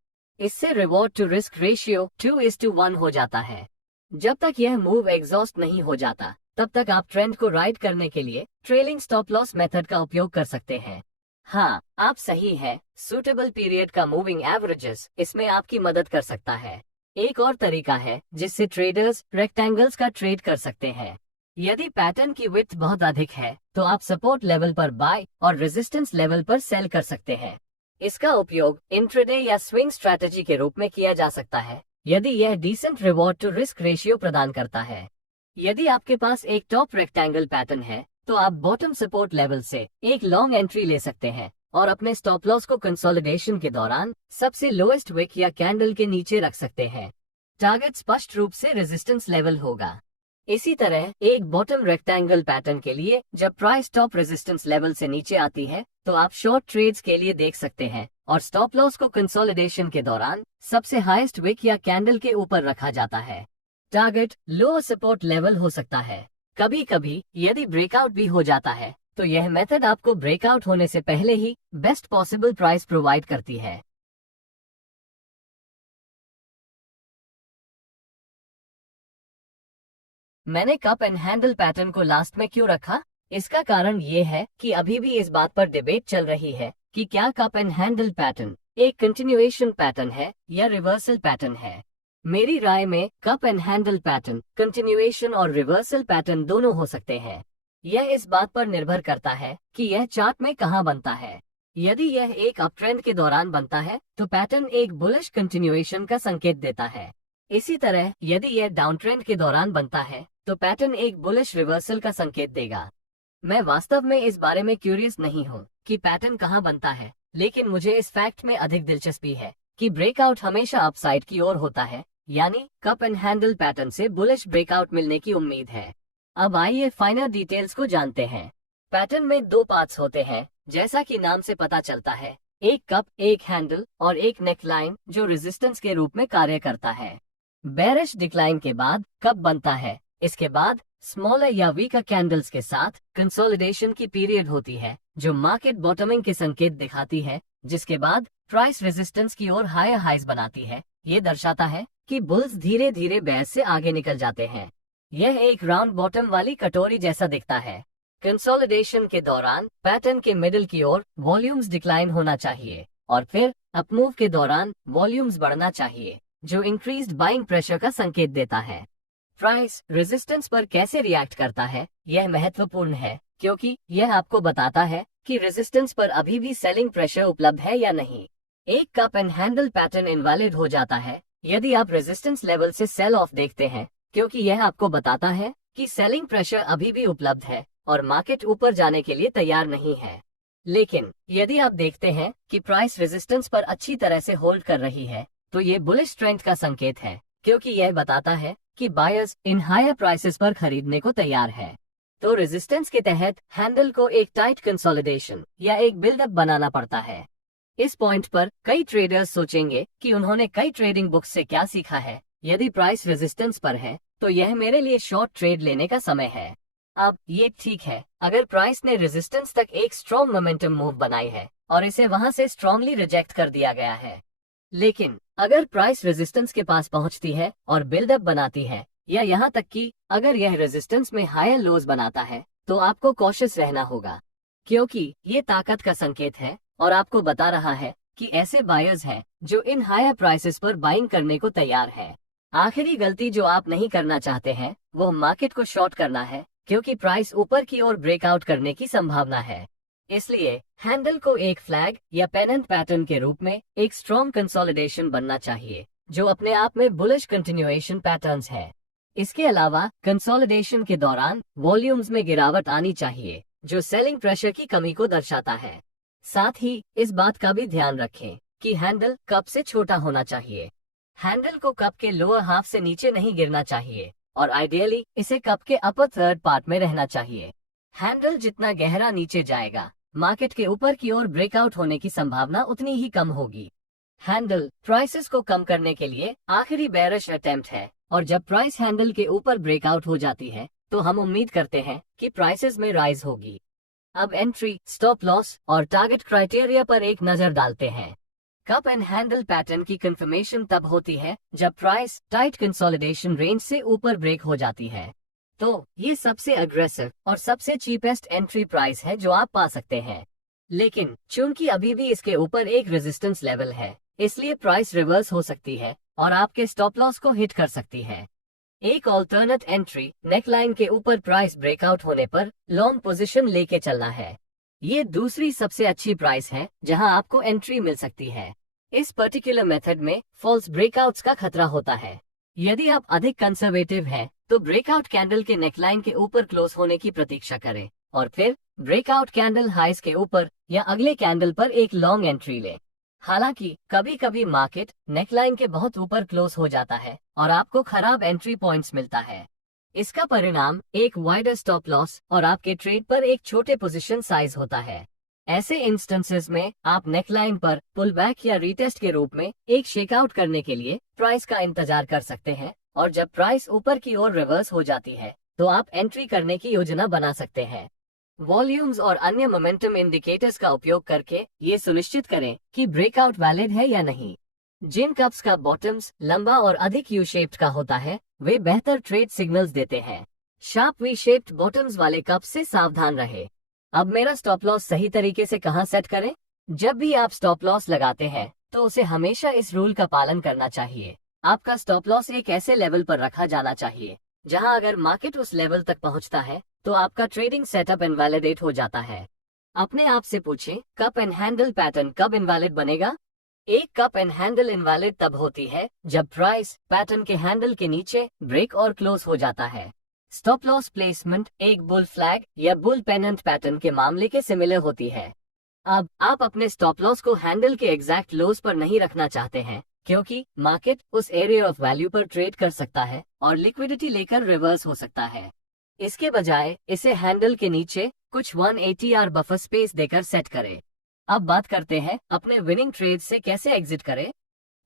इससे रिवॉर्ड टू रिस्क रेशियो 2:1 हो जाता है। जब तक यह मूव एग्जॉस्ट नहीं हो जाता तब तक आप ट्रेंड को राइड करने के लिए ट्रेलिंग स्टॉप लॉस मेथड का उपयोग कर सकते हैं। हाँ, आप सही है, सूटेबल पीरियड का मूविंग एवरेजेस इसमें आपकी मदद कर सकता है। एक और तरीका है जिससे ट्रेडर्स रेक्टेंगल्स का ट्रेड कर सकते हैं। यदि पैटर्न की विड्थ बहुत अधिक है तो आप सपोर्ट लेवल पर बाय और रेजिस्टेंस लेवल पर सेल कर सकते हैं। इसका उपयोग इंट्राडे या स्विंग स्ट्रैटेजी के रूप में किया जा सकता है यदि यह decent reward to risk ratio प्रदान करता है। यदि आपके पास एक टॉप रेक्टेंगल पैटर्न है तो आप बॉटम सपोर्ट लेवल से एक लॉन्ग एंट्री ले सकते हैं और अपने स्टॉप लॉस को कंसोलिडेशन के दौरान सबसे लोएस्ट विक या कैंडल के नीचे रख सकते हैं। टारगेट स्पष्ट रूप से रेजिस्टेंस लेवल होगा। इसी तरह एक बॉटम रेक्टेंगल पैटर्न के लिए जब प्राइस टॉप रेजिस्टेंस लेवल से नीचे आती है तो आप शॉर्ट ट्रेड्स के लिए देख सकते हैं और स्टॉप लॉस को कंसोलिडेशन के दौरान सबसे हाईएस्ट विक या कैंडल के ऊपर रखा जाता है। टारगेट लोअर सपोर्ट लेवल हो सकता है। कभी कभी यदि ब्रेकआउट भी हो जाता है तो यह मेथड आपको ब्रेकआउट होने से पहले ही बेस्ट पॉसिबल प्राइस प्रोवाइड करती है। मैंने कप एंड हैंडल पैटर्न को लास्ट में क्यों रखा? इसका कारण ये है कि अभी भी इस बात पर डिबेट चल रही है कि क्या कप एंड हैंडल पैटर्न एक कंटिन्यूएशन पैटर्न है या रिवर्सल पैटर्न है। मेरी राय में cup and handle pattern continuation और रिवर्सल पैटर्न दोनों हो सकते हैं। यह इस बात पर निर्भर करता है कि यह चार्ट में कहाँ बनता है। यदि यह एक अपट्रेंड के दौरान बनता है तो पैटर्न एक बुलिश कंटिन्यूएशन का संकेत देता है। इसी तरह यदि यह डाउन ट्रेंड के दौरान बनता है तो पैटर्न एक बुलिश रिवर्सल का संकेत देगा। मैं वास्तव में इस बारे में क्यूरियस नहीं हूँ कि पैटर्न कहाँ बनता है, लेकिन मुझे इस फैक्ट में अधिक दिलचस्पी है कि ब्रेकआउट हमेशा अपसाइड की ओर होता है, यानी कप एंड हैंडल पैटर्न से बुलिश ब्रेकआउट मिलने की उम्मीद है। अब आइए फाइनल डिटेल्स को जानते हैं। पैटर्न में दो पार्ट्स होते हैं, जैसा कि नाम से पता चलता है, एक कप, एक हैंडल और एक नेकलाइन जो रेजिस्टेंस के रूप में कार्य करता है। बेरिश डिक्लाइन के बाद कप बनता है, इसके बाद स्मॉलर या वीकर कैंडल्स के साथ कंसोलिडेशन की पीरियड होती है जो मार्केट बॉटमिंग के संकेत दिखाती है, जिसके बाद प्राइस रेजिस्टेंस की ओर हायर हाइज बनाती है। ये दर्शाता है कि बुल्स धीरे धीरे बेयर से आगे निकल जाते हैं। यह एक राउंड बॉटम वाली कटोरी जैसा दिखता है। कंसोलिडेशन के दौरान पैटर्न के मिडिल की ओर वॉल्यूम्स डिक्लाइन होना चाहिए और फिर अपमूव के दौरान वॉल्यूम्स बढ़ना चाहिए, जो इंक्रीज्ड बाइंग प्रेशर का संकेत देता है। प्राइस रेजिस्टेंस पर कैसे रिएक्ट करता है यह महत्वपूर्ण है, क्योंकि यह आपको बताता है कि रेजिस्टेंस पर अभी भी सेलिंग प्रेशर उपलब्ध है या नहीं। एक cup and handle pattern invalid हो जाता है यदि आप रेजिस्टेंस लेवल से सेल ऑफ देखते हैं, क्योंकि यह आपको बताता है कि सेलिंग प्रेशर अभी भी उपलब्ध है और मार्केट ऊपर जाने के लिए तैयार नहीं है। लेकिन यदि आप देखते हैं कि प्राइस रेजिस्टेंस पर अच्छी तरह से होल्ड कर रही है तो ये बुलिश ट्रेंड का संकेत है, क्योंकि यह बताता है कि बायर्स इन हायर प्राइसेस पर खरीदने को तैयार है। तो रेजिस्टेंस के तहत हैंडल को एक टाइट कंसोलिडेशन या एक बिल्डअप बनाना पड़ता है। इस पॉइंट पर कई ट्रेडर्स सोचेंगे कि उन्होंने कई ट्रेडिंग बुक्स से क्या सीखा है। यदि प्राइस रेजिस्टेंस पर है तो यह मेरे लिए शॉर्ट ट्रेड लेने का समय है। अब ये ठीक है अगर प्राइस ने रेजिस्टेंस तक एक स्ट्रॉन्ग मोमेंटम मूव बनाई है और इसे वहां से स्ट्रांगली रिजेक्ट कर दिया गया है। लेकिन अगर प्राइस रेजिस्टेंस के पास पहुंचती है और बिल्डअप बनाती है, या यहाँ तक कि अगर यह रेजिस्टेंस में हायर लोज बनाता है, तो आपको कॉशियस रहना होगा, क्योंकि ये ताकत का संकेत है और आपको बता रहा है कि ऐसे बायर्स हैं जो इन हायर प्राइसेस पर बाइंग करने को तैयार है। आखिरी गलती जो आप नहीं करना चाहते हैं वो मार्केट को शॉर्ट करना है, क्योंकि प्राइस ऊपर की ओर ब्रेकआउट करने की संभावना है। इसलिए हैंडल को एक फ्लैग या पेनेंट पैटर्न के रूप में एक स्ट्रॉन्ग कंसोलिडेशन बनना चाहिए जो अपने आप में बुलिश कंटिन्यूएशन पैटर्न्स है। इसके अलावा कंसोलिडेशन के दौरान वॉल्यूम्स में गिरावट आनी चाहिए जो सेलिंग प्रेशर की कमी को दर्शाता है। साथ ही इस बात का भी ध्यान रखें कि हैंडल कप से छोटा होना चाहिए। हैंडल को कप के लोअर हाफ से नीचे नहीं गिरना चाहिए और आइडियली इसे कप के अपर थर्ड पार्ट में रहना चाहिए। हैंडल जितना गहरा नीचे जाएगा, मार्केट के ऊपर की ओर ब्रेकआउट होने की संभावना उतनी ही कम होगी। हैंडल प्राइसेस को कम करने के लिए आखिरी बेरिश अटेम्प्ट है और जब प्राइस हैंडल के ऊपर ब्रेकआउट हो जाती है तो हम उम्मीद करते हैं कि प्राइसेस में राइज होगी। अब एंट्री, स्टॉप लॉस और टारगेट क्राइटेरिया पर एक नजर डालते हैं। कप एंड हैंडल पैटर्न की कंफर्मेशन तब होती है जब प्राइस टाइट कंसोलिडेशन रेंज से ऊपर ब्रेक हो जाती है। तो ये सबसे अग्रेसिव और सबसे चीपेस्ट एंट्री प्राइस है जो आप पा सकते हैं। लेकिन चूंकि अभी भी इसके ऊपर एक रेजिस्टेंस लेवल है, इसलिए प्राइस रिवर्स हो सकती है और आपके स्टॉप लॉस को हिट कर सकती है। एक ऑल्टरनेट एंट्री नेकलाइन के ऊपर प्राइस ब्रेकआउट होने पर लॉन्ग पोजीशन लेके चलना है। ये दूसरी सबसे अच्छी प्राइस है जहां आपको एंट्री मिल सकती है। इस पर्टिकुलर मेथड में फॉल्स ब्रेकआउट्स का खतरा होता है। यदि आप अधिक कंजर्वेटिव हैं, तो ब्रेकआउट कैंडल के नेकलाइन के ऊपर क्लोज होने की प्रतीक्षा करें और फिर ब्रेकआउट कैंडल हाइस के ऊपर या अगले कैंडल पर एक लॉन्ग एंट्री लें। हालांकि कभी कभी मार्केट नेकलाइन के बहुत ऊपर क्लोज हो जाता है और आपको खराब एंट्री पॉइंट्स मिलता है। इसका परिणाम एक वाइडर स्टॉप लॉस और आपके ट्रेड पर एक छोटे पोजीशन साइज होता है। ऐसे इंस्टेंसेस में आप नेकलाइन पर पुल बैक या रीटेस्ट के रूप में एक शेकआउट करने के लिए प्राइस का इंतजार कर सकते हैं और जब प्राइस ऊपर की ओर रिवर्स हो जाती है तो आप एंट्री करने की योजना बना सकते हैं। वॉल्यूम्स और अन्य मोमेंटम इंडिकेटर्स का उपयोग करके ये सुनिश्चित करें कि ब्रेकआउट वैलिड है या नहीं। जिन कप्स का बॉटम्स लंबा और अधिक यू शेप्ड का होता है वे बेहतर ट्रेड सिग्नल्स देते हैं। शार्प वी शेप्ड बॉटम्स वाले कप्स से सावधान रहे। अब मेरा स्टॉप लॉस सही तरीके से कहाँ सेट करें? जब भी आप स्टॉप लॉस लगाते हैं तो उसे हमेशा इस रूल का पालन करना चाहिए। आपका स्टॉप लॉस एक ऐसे लेवल पर रखा जाना चाहिए जहां अगर मार्केट उस लेवल तक पहुंचता है तो आपका ट्रेडिंग सेटअप इनवैलिडेट हो जाता है। अपने आप से पूछें, कप एंड हैंडल पैटर्न कब इनवैलिड बनेगा? एक कप एंड हैंडल इनवैलिड तब होती है जब प्राइस पैटर्न के हैंडल के नीचे ब्रेक और क्लोज हो जाता है। स्टॉप लॉस प्लेसमेंट एक बुल फ्लैग या बुल पेनेंट पैटर्न के मामले के सिमिलर होती है। अब आप अपने स्टॉप लॉस को हैंडल के एग्जैक्ट लोज पर नहीं रखना चाहते हैं क्योंकि मार्केट उस एरिया ऑफ वैल्यू पर ट्रेड कर सकता है और लिक्विडिटी लेकर रिवर्स हो सकता है। इसके बजाय इसे हैंडल के नीचे कुछ 180 आर बफर स्पेस देकर सेट करें। अब बात करते हैं अपने विनिंग ट्रेड से कैसे एग्जिट करें।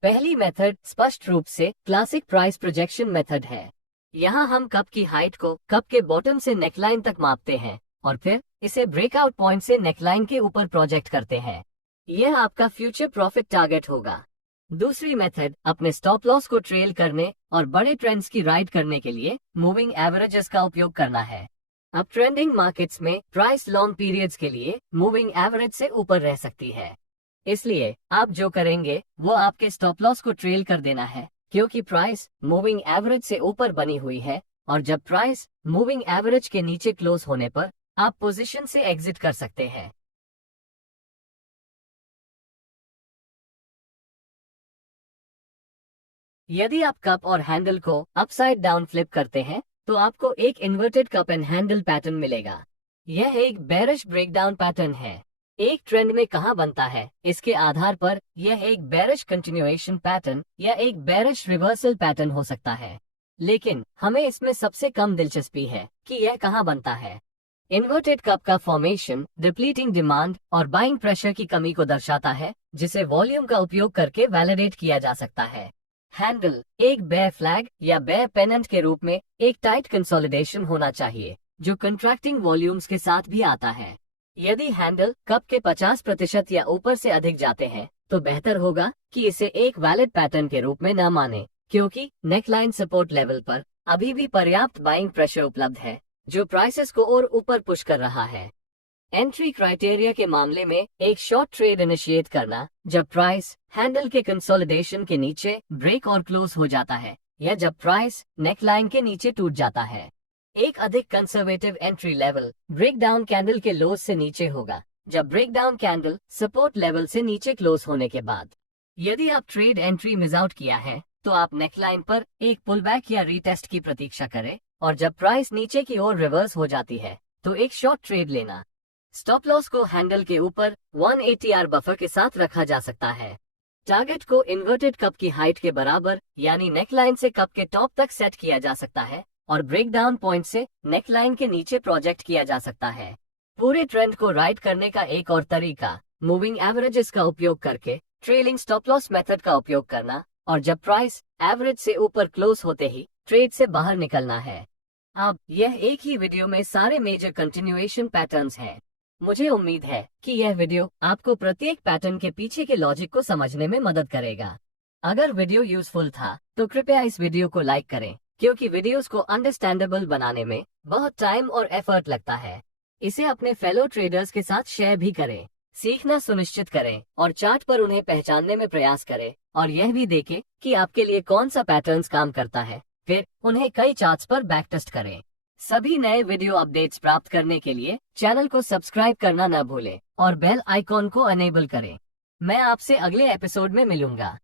पहली मेथड स्पष्ट रूप से क्लासिक प्राइस प्रोजेक्शन मेथड है। यहाँ हम कप की हाइट को कप के बॉटम से नेकलाइन तक मापते हैं और फिर इसे ब्रेकआउट पॉइंट से नेकलाइन के ऊपर प्रोजेक्ट करते हैं। यह आपका फ्यूचर प्रॉफिट टारगेट होगा। दूसरी मेथड अपने स्टॉप लॉस को ट्रेल करने और बड़े ट्रेंड्स की राइड करने के लिए मूविंग एवरेजेस का उपयोग करना है। अब ट्रेंडिंग मार्केट्स में प्राइस लॉन्ग पीरियड्स के लिए मूविंग एवरेज से ऊपर रह सकती है, इसलिए आप जो करेंगे वो आपके स्टॉप लॉस को ट्रेल कर देना है क्योंकि प्राइस मूविंग एवरेज से ऊपर बनी हुई है और जब प्राइस मूविंग एवरेज के नीचे क्लोज होने पर आप पोजीशन से एग्जिट कर सकते हैं। यदि आप कप और हैंडल को अपसाइड डाउन फ्लिप करते हैं तो आपको एक inverted cup and handle pattern मिलेगा। यह एक बेरिश ब्रेकडाउन पैटर्न है। एक ट्रेंड में कहां बनता है इसके आधार पर यह एक बेरिश कंटिन्यूएशन पैटर्न या एक बेरिश रिवर्सल पैटर्न हो सकता है, लेकिन हमें इसमें सबसे कम दिलचस्पी है कि यह कहां बनता है। इन्वर्टेड कप का फॉर्मेशन डिप्लीटिंग डिमांड और बाइंग प्रेशर की कमी को दर्शाता है जिसे वॉल्यूम का उपयोग करके वैलिडेट किया जा सकता है। हैंडल एक बेयर फ्लैग या बेयर पेनेंट के रूप में एक टाइट कंसोलिडेशन होना चाहिए जो कंट्रैक्टिंग वॉल्यूम्स के साथ भी आता है। यदि हैंडल कप के 50% या ऊपर से अधिक जाते हैं तो बेहतर होगा कि इसे एक वैलिड पैटर्न के रूप में न माने क्योंकि नेकलाइन सपोर्ट लेवल पर अभी भी पर्याप्त बाइंग प्रेशर उपलब्ध है जो प्राइसेस को और ऊपर पुश कर रहा है। एंट्री क्राइटेरिया के मामले में एक शॉर्ट ट्रेड इनिशिएट करना जब प्राइस हैंडल के कंसोलिडेशन के नीचे ब्रेक और क्लोज हो जाता है या जब प्राइस नेकलाइन के नीचे टूट जाता है। एक अधिक conservative entry level breakdown candle के लोज से नीचे होगा जब ब्रेकडाउन कैंडल सपोर्ट लेवल से नीचे क्लोज होने के बाद। यदि आप ट्रेड एंट्री मिस आउट किया है तो आप नेकलाइन पर एक पुलबैक या रीटेस्ट की प्रतीक्षा करें और जब प्राइस नीचे की ओर रिवर्स हो जाती है तो एक शॉर्ट ट्रेड लेना। स्टॉप लॉस को हैंडल के ऊपर 180 आर बफर के साथ रखा जा सकता है। टारगेट को इन्वर्टेड कप की हाइट के बराबर यानी नेकलाइन से कप के टॉप तक सेट किया जा सकता है और ब्रेकडाउन पॉइंट से नेकलाइन के नीचे प्रोजेक्ट किया जा सकता है। पूरे ट्रेंड को राइड करने का एक और तरीका मूविंग एवरेजेस का उपयोग करके ट्रेलिंग स्टॉप लॉस मेथड का उपयोग करना और जब प्राइस एवरेज से ऊपर क्लोज होते ही ट्रेड से बाहर निकलना है। अब यह एक ही वीडियो में सारे मेजर कंटिन्यूएशन पैटर्न्स हैं। मुझे उम्मीद है कि यह वीडियो आपको प्रत्येक पैटर्न के पीछे के लॉजिक को समझने में मदद करेगा। अगर वीडियो यूजफुल था तो कृपया इस वीडियो को लाइक करें क्योंकि वीडियोस को अंडरस्टैंडेबल बनाने में बहुत टाइम और एफर्ट लगता है। इसे अपने फेलो ट्रेडर्स के साथ शेयर भी करें। सीखना सुनिश्चित करें और चार्ट पर उन्हें पहचानने में प्रयास करें और यह भी देखें कि आपके लिए कौन सा पैटर्न्स काम करता है, फिर उन्हें कई चार्ट्स पर बैक टेस्ट करें। सभी नए वीडियो अपडेट्स प्राप्त करने के लिए चैनल को सब्सक्राइब करना न भूलें और बेल आइकॉन को अनेबल करें। मैं आपसे अगले एपिसोड में मिलूंगा।